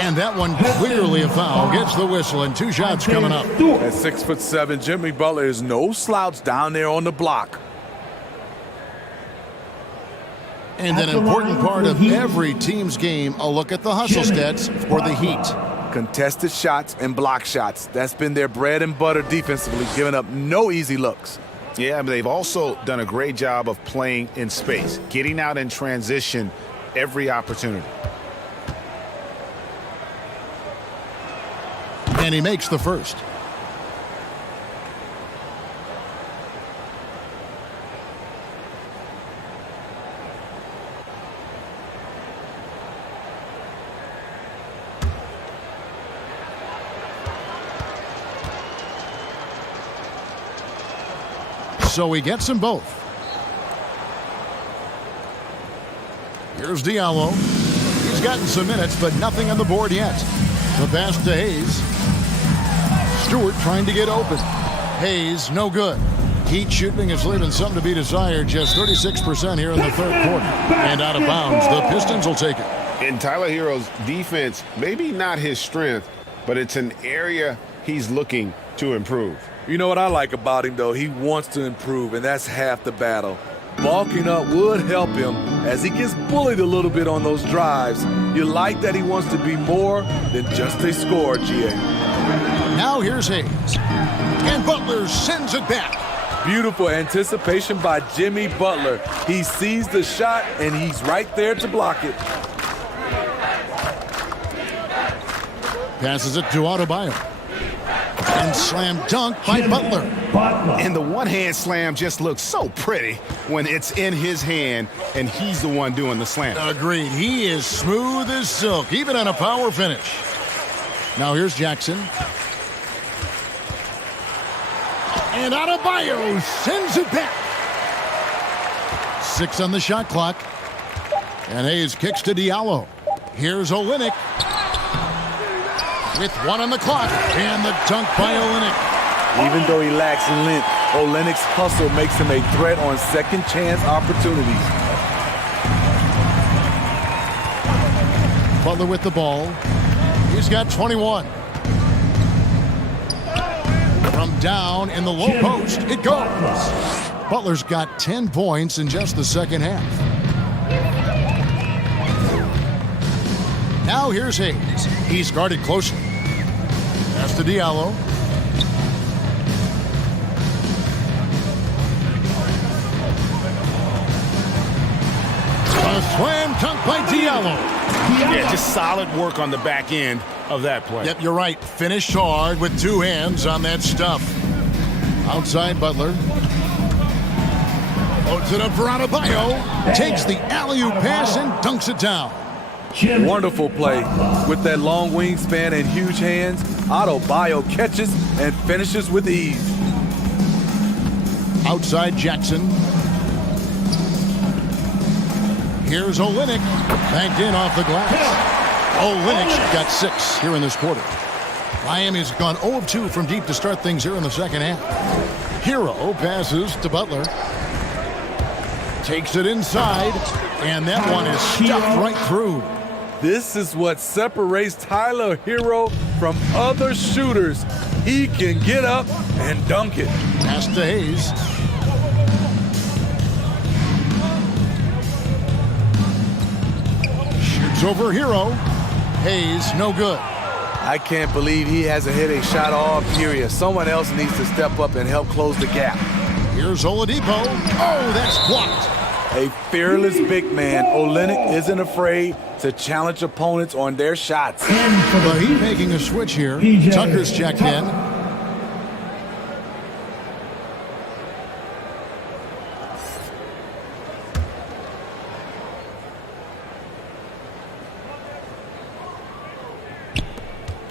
And that one clearly a foul. Gets the whistle, and 2 shots coming up. At 6'7", Jimmy Butler is no slouch down there on the block. And an important part of every team's game, a look at the hustle stats for the Heat. Contested shots and block shots. That's been their bread and butter defensively, giving up no easy looks. Yeah, but they've also done a great job of playing in space, getting out in transition every opportunity. And he makes the first. So he gets them both. Here's Diallo. He's gotten some minutes, but nothing on the board yet. The pass to Hayes. Stewart trying to get open. Hayes, no good. Heat shooting is leaving something to be desired. Just 36% here in the third quarter. And out of bounds. The Pistons will take it. And Tyler Hero's defense, maybe not his strength, but it's an area he's looking to improve. You know what I like about him, though? He wants to improve, and that's half the battle. Bulking up would help him as he gets bullied a little bit on those drives. You like that he wants to be more than just a scorer, GA. Now here's Hayes. And Butler sends it back. Beautiful anticipation by Jimmy Butler. He sees the shot, and he's right there to block it. Passes it to Adebayo. And slam dunk by Butler. And the one-hand slam just looks so pretty when it's in his hand and he's the one doing the slam. Agreed. He is smooth as silk, even on a power finish. Now here's Jackson. And Adebayo sends it back. 6 on the shot clock. And Hayes kicks to Diallo. Here's Olynyk. With 1 on the clock, and the dunk by Olynyk. Even though he lacks length, Olynyk's hustle makes him a threat on second chance opportunities. Butler with the ball. He's got 21. From down in the low post, it goes. Butler's got 10 points in just the second half. Now here's Hayes. He's guarded closely. Pass to Diallo. A slam dunk by Diallo. Yeah, just solid work on the back end of that play. Yep, you're right. Finished hard with 2 hands on that stuff. Outside Butler. Loads it up for Adebayo. Takes the alley-oop pass and dunks it down. Wonderful play. With that long wingspan and huge hands, Adebayo catches and finishes with ease. Outside Jackson. Here's Olynyk. Banked in off the glass. Olynyk got 6 here in this quarter. Miami's gone 0 of 2 from deep to start things here in the second half. Hero passes to Butler. Takes it inside. And that one is stuffed right through. This is what separates Tyler Hero from other shooters. He can get up and dunk it. Pass to Hayes. Shoots over Hero. Hayes, no good. I can't believe he hasn't hit a shot all period. Someone else needs to step up and help close the gap. Here's Oladipo. Oh, that's blocked. A fearless big man. Olynyk isn't afraid to challenge opponents on their shots. The Heat making a switch here. Tucker's checked in.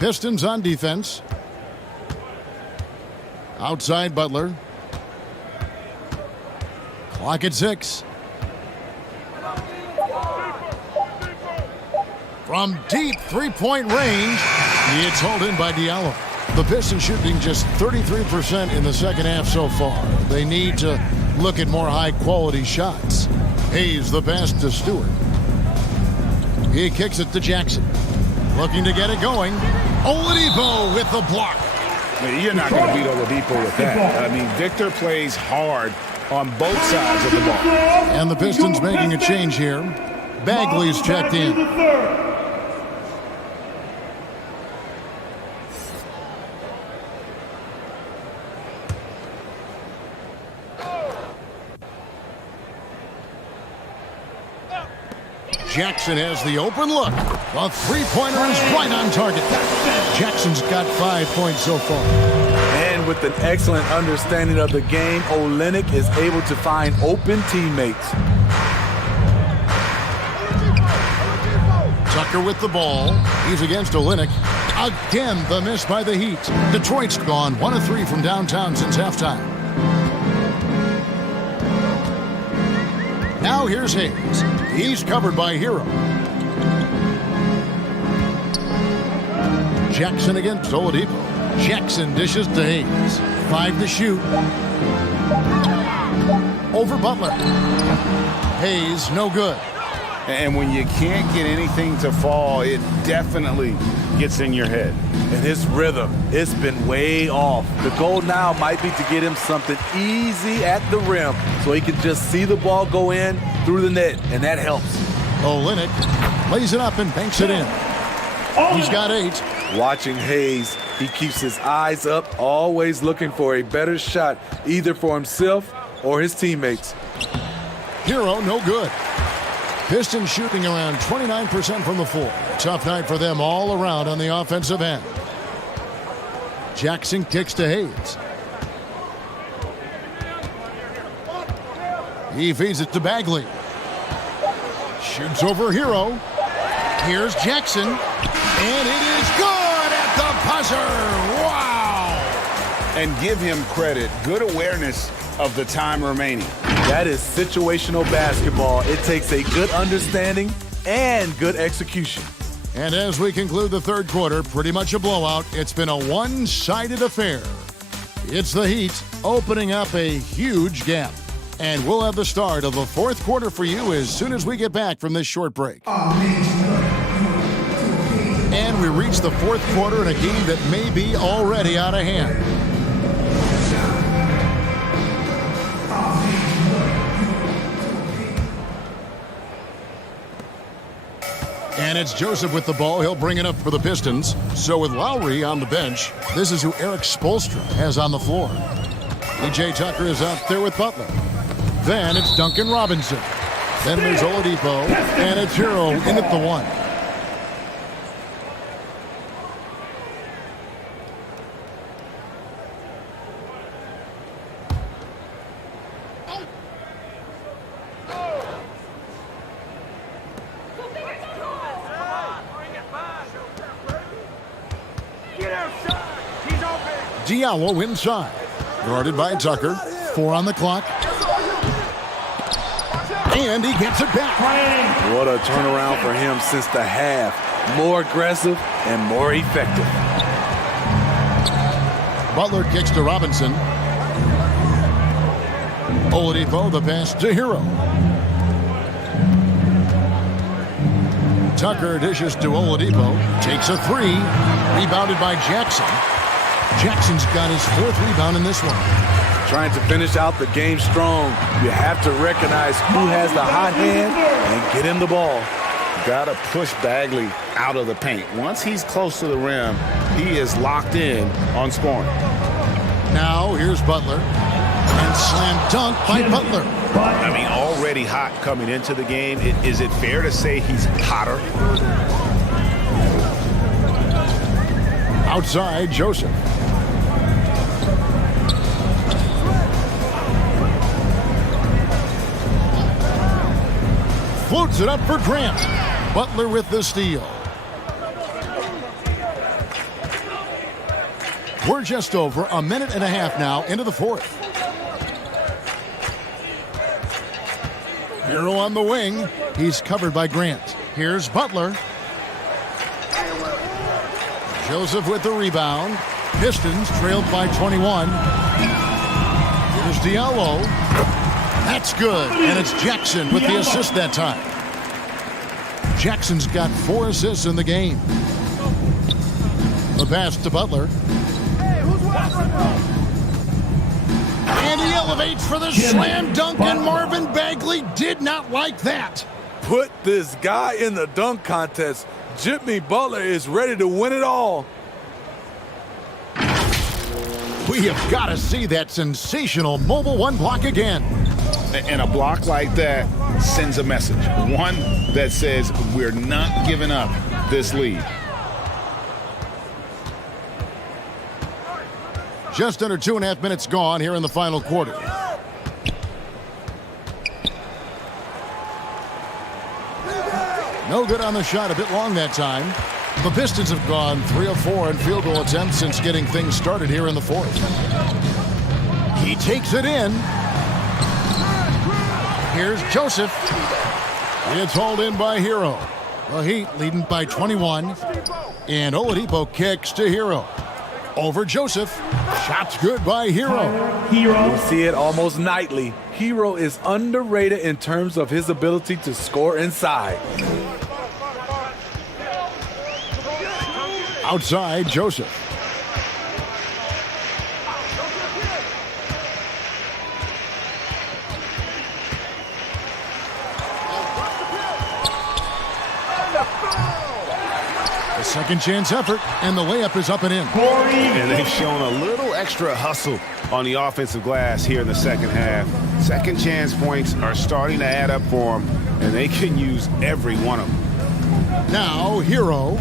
Pistons on defense. Outside Butler. Clock at 6. From deep three-point range, it's hauled in by Diallo. The Pistons shooting just 33% in the second half so far. They need to look at more high-quality shots. Hayes the pass to Stewart. He kicks it to Jackson. Looking to get it going. Oladipo with the block. You're not going to beat Oladipo with that. I mean, Victor plays hard on both sides of the ball. And the Pistons making a change here. Bagley's checked in. Jackson has the open look. A three-pointer is right on target. Jackson's got 5 points so far. And with an excellent understanding of the game, Olynyk is able to find open teammates. Tucker with the ball. He's against Olynyk. Again, the miss by the Heat. Detroit's gone 1 of 3 from downtown since halftime. Now here's Hayes. He's covered by Hero. Jackson against Oladipo. Jackson dishes to Hayes. 5 to shoot. Over Butler. Hayes, no good. And when you can't get anything to fall, it definitely gets in your head. And his rhythm, it's been way off. The goal now might be to get him something easy at the rim so he can just see the ball go in through the net, and that helps. Olynyk lays it up and banks it in. He's got 8. Watching Hayes, he keeps his eyes up, always looking for a better shot, either for himself or his teammates. Hero, no good. Pistons shooting around 29% from the floor. Tough night for them all around on the offensive end. Jackson kicks to Hayes. He feeds it to Bagley. Shoots over Hero. Here's Jackson. And it is good at the buzzer. Wow! And give him credit. Good awareness of the time remaining. That is situational basketball. It takes a good understanding and good execution. And as we conclude the third quarter, pretty much a blowout. It's been a one-sided affair. It's the Heat opening up a huge gap. And we'll have the start of the fourth quarter for you as soon as we get back from this short break. And we reach the fourth quarter in a game that may be already out of hand. And it's Joseph with the ball. He'll bring it up for the Pistons. So with Lowry on the bench, this is who Eric Spoelstra has on the floor. P.J. Tucker is out there with Butler. Then it's Duncan Robinson. Then there's Oladipo. And it's Hero in at the 1. Diallo inside. Guarded by Tucker. 4 on the clock. And he gets it back. What a turnaround for him since the half. More aggressive and more effective. Butler kicks to Robinson. Oladipo, the pass to Hero. Tucker dishes to Oladipo. Takes a 3. Rebounded by Jackson. Jackson's got his 4th rebound in this one. Trying to finish out the game strong. You have to recognize who has the hot hand and get him the ball. got to push Bagley out of the paint. Once he's close to the rim, he is locked in on scoring. Now here's Butler. And slam dunk by Butler. I mean, already hot coming into the game. Is it fair to say he's hotter? Outside, Joseph. Floats it up for Grant. Butler with the steal. We're just over a minute and a half now into the fourth. Hero on the wing. He's covered by Grant. Here's Butler. Joseph with the rebound. Pistons trailed by 21. Here's Diallo. That's good. And it's Jackson with the assist that time. Jackson's got 4 assists in the game. The pass to Butler. And he elevates for the slam dunk, and Marvin Bagley did not like that. Put this guy in the dunk contest. Jimmy Butler is ready to win it all. We have got to see that sensational mobile one block again. And a block like that sends a message. One that says we're not giving up this lead. Just under 2.5 minutes gone here in the final quarter. No good on the shot, a bit long that time. The Pistons have gone 3 of 4 in field goal attempts since getting things started here in the fourth. He takes it in. Here's Joseph. It's hauled in by Hero. The Heat leading by 21. And Oladipo kicks to Hero. Over Joseph. Shots good by Hero. You see it almost nightly. Hero is underrated in terms of his ability to score inside. Outside, Joseph. A second chance effort, and the layup is up and in. And they've shown a little extra hustle on the offensive glass here in the second half. Second chance points are starting to add up for them, and they can use every one of them. Now, Hero.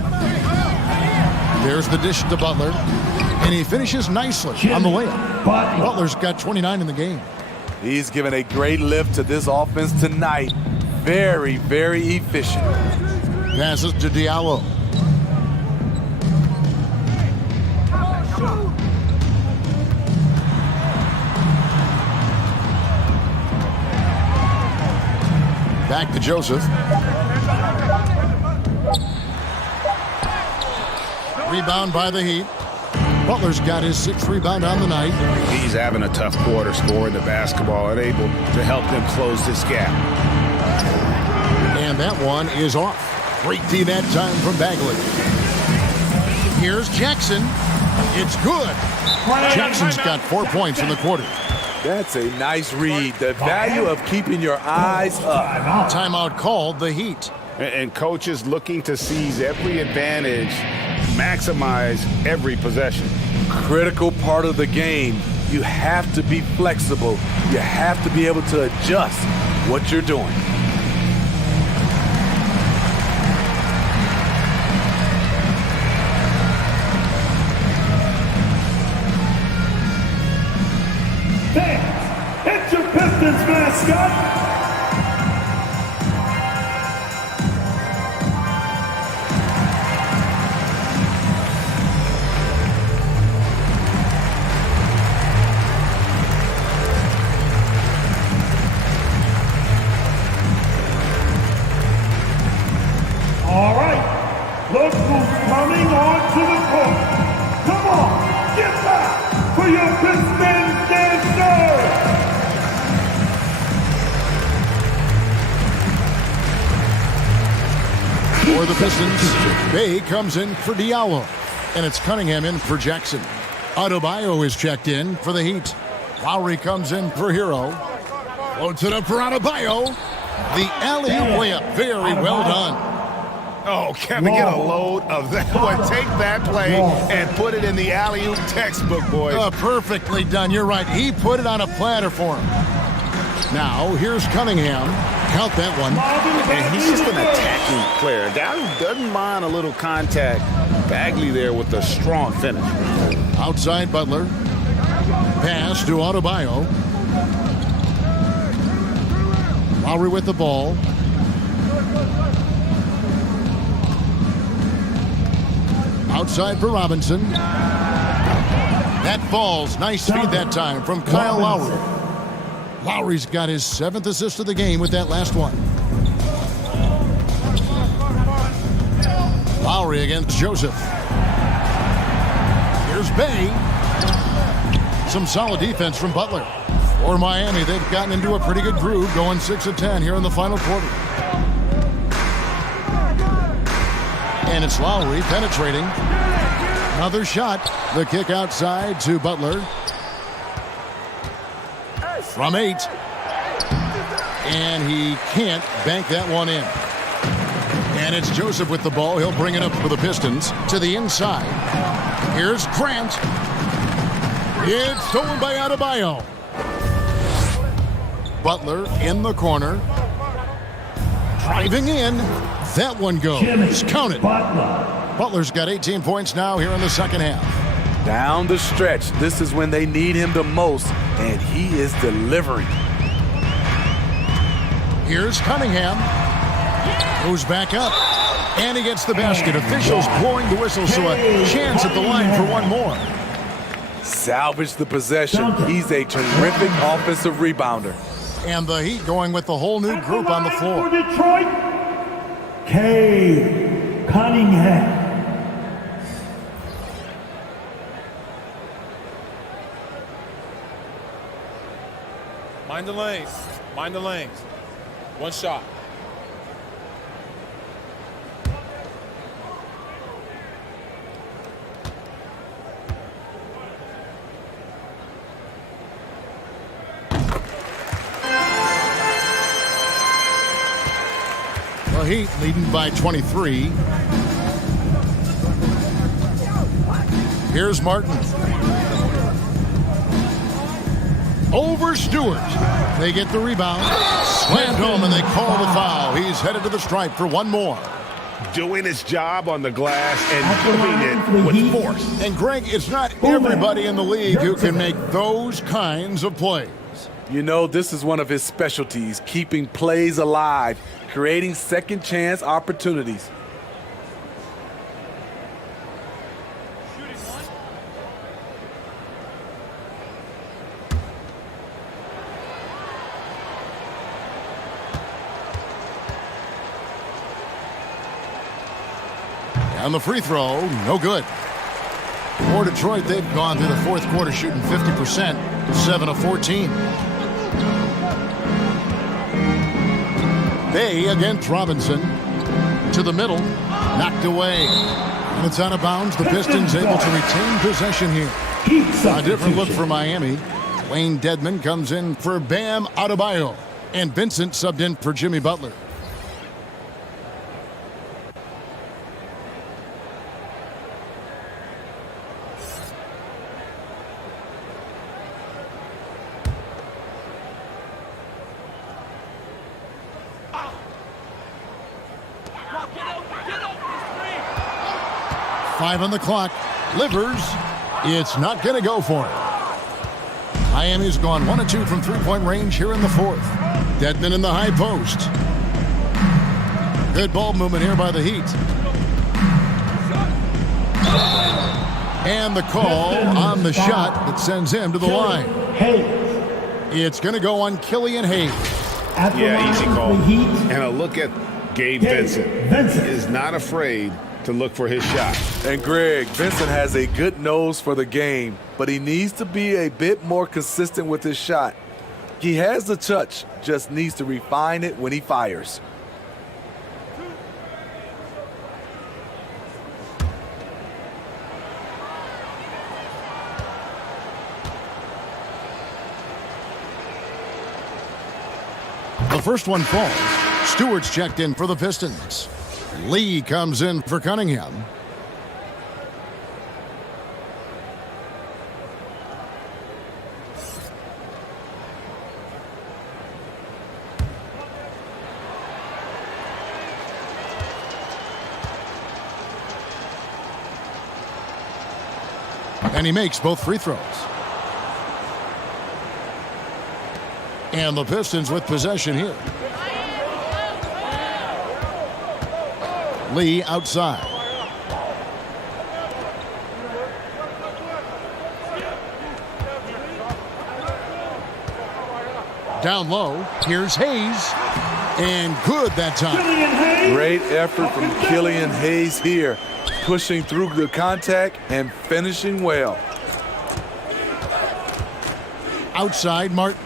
There's the dish to Butler, and he finishes nicely on the layup. Butler's got 29 in the game. He's given a great lift to this offense tonight. Very, very efficient. Passes to Diallo. Back to Joseph. Rebound by the Heat. Butler's got his 6th rebound on the night. He's having a tough quarter scoring the basketball and able to help them close this gap. And that one is off. Great D that time from Bagley. Here's Jackson. It's good. Jackson's got 4 points in the quarter. That's a nice read. The value of keeping your eyes up. Timeout called, the Heat. And coaches looking to seize every advantage, maximize every possession. Critical part of the game. You have to be flexible. You have to be able to adjust what you're doing. It's your Pistons mascot. All right, look who's coming onto the court. Come on, get back for your Pistons dancer. For the Pistons, Bay comes in for Diallo, and it's Cunningham in for Jackson. Adebayo is checked in for the Heat. Lowry comes in for Hero. Floats it up for Adebayo. The alley layup, very well done. Oh, can we get a load of that one? Take that play and put it in the alley-oop textbook, boys. Perfectly done. You're right. He put it on a platter for him. Now, here's Cunningham. Count that one. And he's just an attacking player. A guy who doesn't mind a little contact. Bagley there with a strong finish. Outside Butler. Pass to Adebayo. Lowry with the ball. Outside for Robinson. That falls. Nice feed that time from Kyle Lowry. Lowry's got his 7th assist of the game with that last one. Lowry against Joseph. Here's Bay. Some solid defense from Butler. For Miami, they've gotten into a pretty good groove, going 6 of 10 here in the final quarter. And it's Lowry penetrating. Another shot. The kick outside to Butler. From 8. And he can't bank that one in. And it's Joseph with the ball. He'll bring it up for the Pistons to the inside. Here's Grant. It's stolen by Adebayo. Butler in the corner. Driving in. That one goes. Count it. Butler's got 18 points now here in the second half. Down the stretch, this is when they need him the most, and he is delivering. Here's Cunningham. Goes back up. And he gets the basket. Officials blowing the whistle, so a chance at the line for one more. Salvage the possession. He's a terrific offensive rebounder. And the Heat going with the whole new group on the floor. For Detroit, Cade Cunningham. Mind the lanes. Mind the lanes. One shot. The Heat leading by 23. Here's Martin. Over Stewart. They get the rebound. Slammed home and they call the foul. He's headed to the stripe for one more. Doing his job on the glass and doing it with force. And Greg, it's not everybody in the league who can make those kinds of plays. You know, this is one of his specialties, keeping plays alive, creating second chance opportunities. And the free throw, no good. For Detroit, they've gone through the fourth quarter shooting 50%, 7 of 14. Bay against Robinson. To the middle, knocked away. And it's out of bounds. The Pistons able to retain possession here. A different look for Miami. Wayne Dedmon comes in for Bam Adebayo. And Vincent subbed in for Jimmy Butler. Five on the clock. Livers. It's not going to go for it. Miami's gone 1 of 2 from three-point range here in the fourth. Dedmon in the high post. Good ball movement here by the Heat. And the call on the shot that sends him to the line. It's going to go on Killian Hayes. Yeah, easy call. And a look at Gabe Vincent. He is not afraid to look for his shot. And Greg, Vincent has a good nose for the game, but he needs to be a bit more consistent with his shot. He has the touch, just needs to refine it when he fires. The first one falls. Stewart's checked in for the Pistons. Lee comes in for Cunningham. And he makes both free throws. And the Pistons with possession here. Lee outside. Down low. Here's Hayes. And good that time. Great effort from Killian Hayes here. Pushing through the contact and finishing well. Outside, Martin.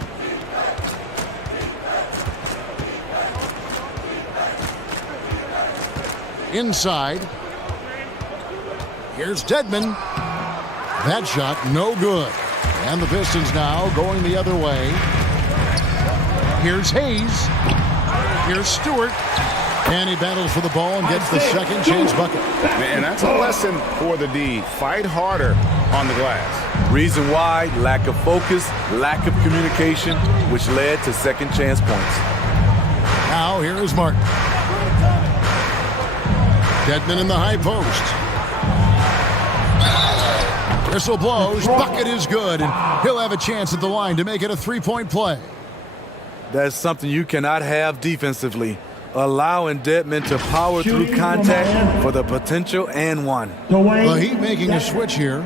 Inside. Here's Dedmon. That shot, no good. And the Pistons now going the other way. Here's Hayes. Here's Stewart. And he battles for the ball and gets the second chance bucket. And that's a lesson for the D. Fight harder on the glass. Reason why, lack of focus, lack of communication, which led to second chance points. Now here is Martin. Dedmon in the high post. Whistle blows, bucket is good, and he'll have a chance at the line to make it a three-point play. That's something you cannot have defensively. Allowing Dedmon to power through contact for the potential and one. The Heat making a switch here.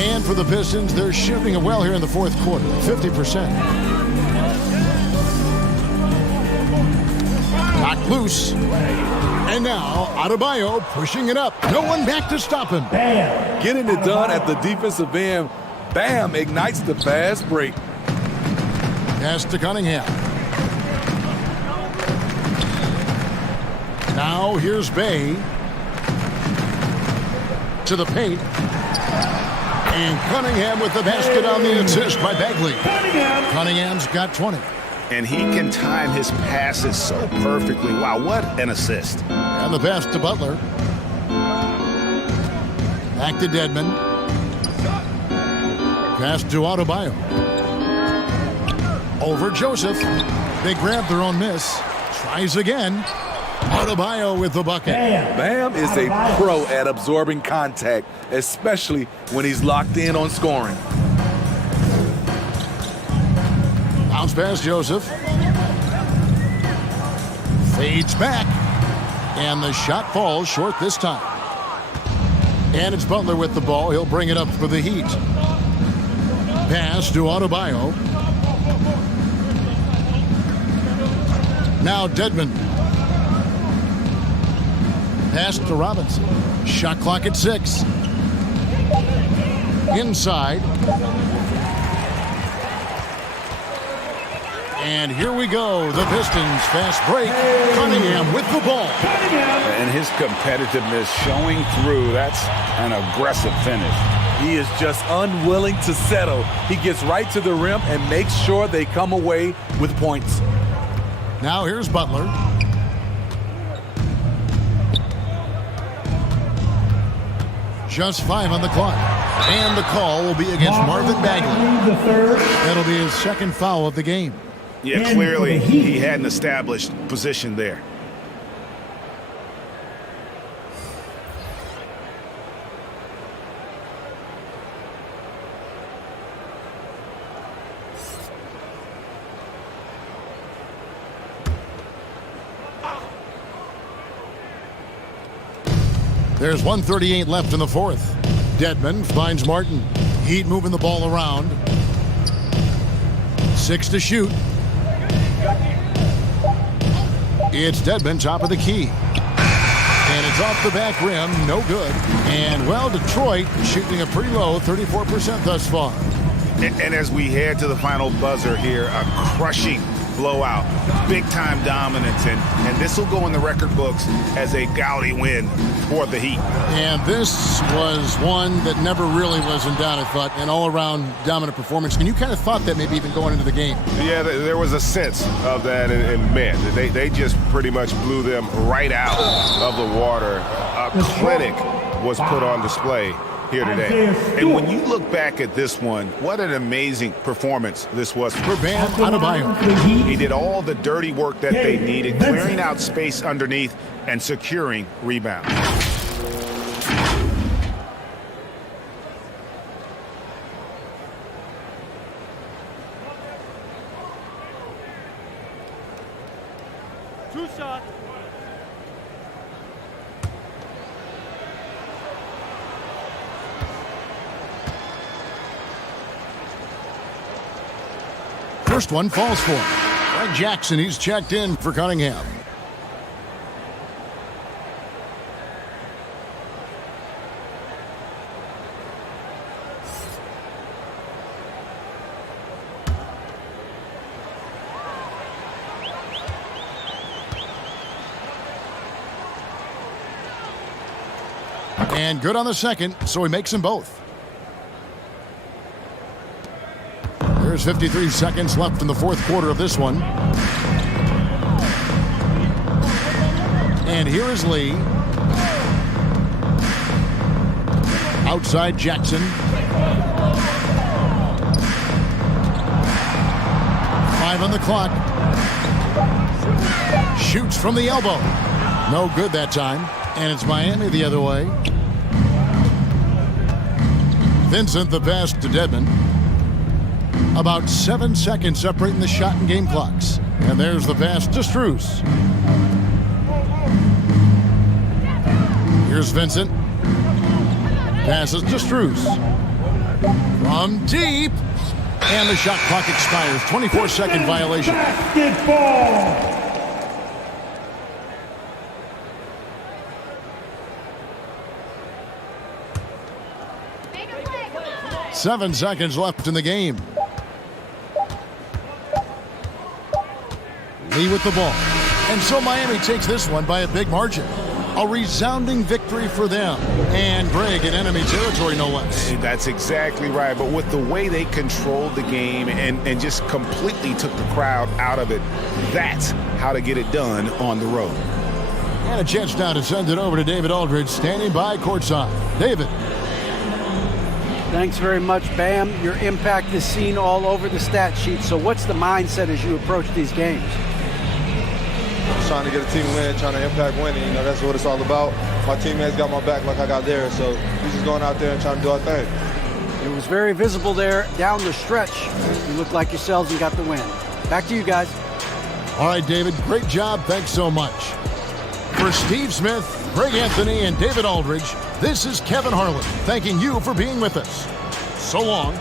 And for the Pistons, they're shooting it well here in the fourth quarter, 50%. Knocked loose. And now, Adebayo pushing it up. No one back to stop him. Bam! Getting it done at the defensive end. Bam! Ignites the fast break. Pass to Cunningham. Now here's Bay. To the paint. And Cunningham with the basket on the assist by Bagley. Cunningham's got 20. And he can time his passes so perfectly. Wow, what an assist. And the pass to Butler. Back to Dedmon. Pass to Adebayo. Over Joseph. They grab their own miss. Tries again. Adebayo with the bucket. Bam is a pro at absorbing contact, especially when he's locked in on scoring. Bounce pass, Joseph. Fades back. And the shot falls short this time. And it's Butler with the ball. He'll bring it up for the Heat. Pass to Adebayo. Now Dedmon. Pass to Robinson. Shot clock at 6. Inside. And here we go. The Pistons fast break. Cunningham with the ball. And his competitiveness showing through. That's an aggressive finish. He is just unwilling to settle. He gets right to the rim and makes sure they come away with points. Now here's Butler. Just 5 on the clock. And the call will be against Marvin Bagley. That'll be his second foul of the game. Yeah, clearly he had an established position there. There's 1:38 left in the fourth. Dedmon finds Martin. Heat moving the ball around. 6 to shoot. It's Dedmon, top of the key. And it's off the back rim, no good. And, well, Detroit shooting a pretty low 34% thus far. And as we head to the final buzzer here, a crushing blowout, big-time dominance, and this will go in the record books as a gaudy win for the Heat. And this was one that never really was in doubt, I thought, an all-around dominant performance. And you kind of thought that maybe even going into the game. Yeah, there was a sense of that, and man, they just pretty much blew them right out of the water. A clinic was put on display here today. And when you look back at this one, what an amazing performance this was for Bam Adebayo. He did all the dirty work that they needed, clearing out space underneath and securing rebounds. Two shots. First one falls for him. Greg Jackson, he's checked in for Cunningham. And good on the second, so he makes them both. There's 53 seconds left in the fourth quarter of this one. And here is Lee. Outside Jackson. 5 on the clock. Shoots from the elbow. No good that time. And it's Miami the other way. Vincent the pass to Dedmon. About 7 seconds separating the shot and game clocks. And there's the pass to Strus. Here's Vincent. Passes to Strus. From deep. And the shot clock expires. 24-second violation. Basketball. 7 seconds left in the game. Lee with the ball. And so Miami takes this one by a big margin. A resounding victory for them. And Greg in enemy territory, no less. That's exactly right. But with the way they controlled the game and just completely took the crowd out of it, that's how to get it done on the road. And a chance now to send it over to David Aldridge, standing by courtside. David. Thanks very much, Bam. Your impact is seen all over the stat sheet. So what's the mindset as you approach these games? Trying to get a team win, trying to impact winning. You know, that's what it's all about. My teammates got my back like I got theirs. So we're just going out there and trying to do our thing. It was very visible there down the stretch. You looked like yourselves and got the win. Back to you guys. All right, David, great job. Thanks so much. For Steve Smith, Greg Anthony, and David Aldridge, this is Kevin Harlan thanking you for being with us. So long.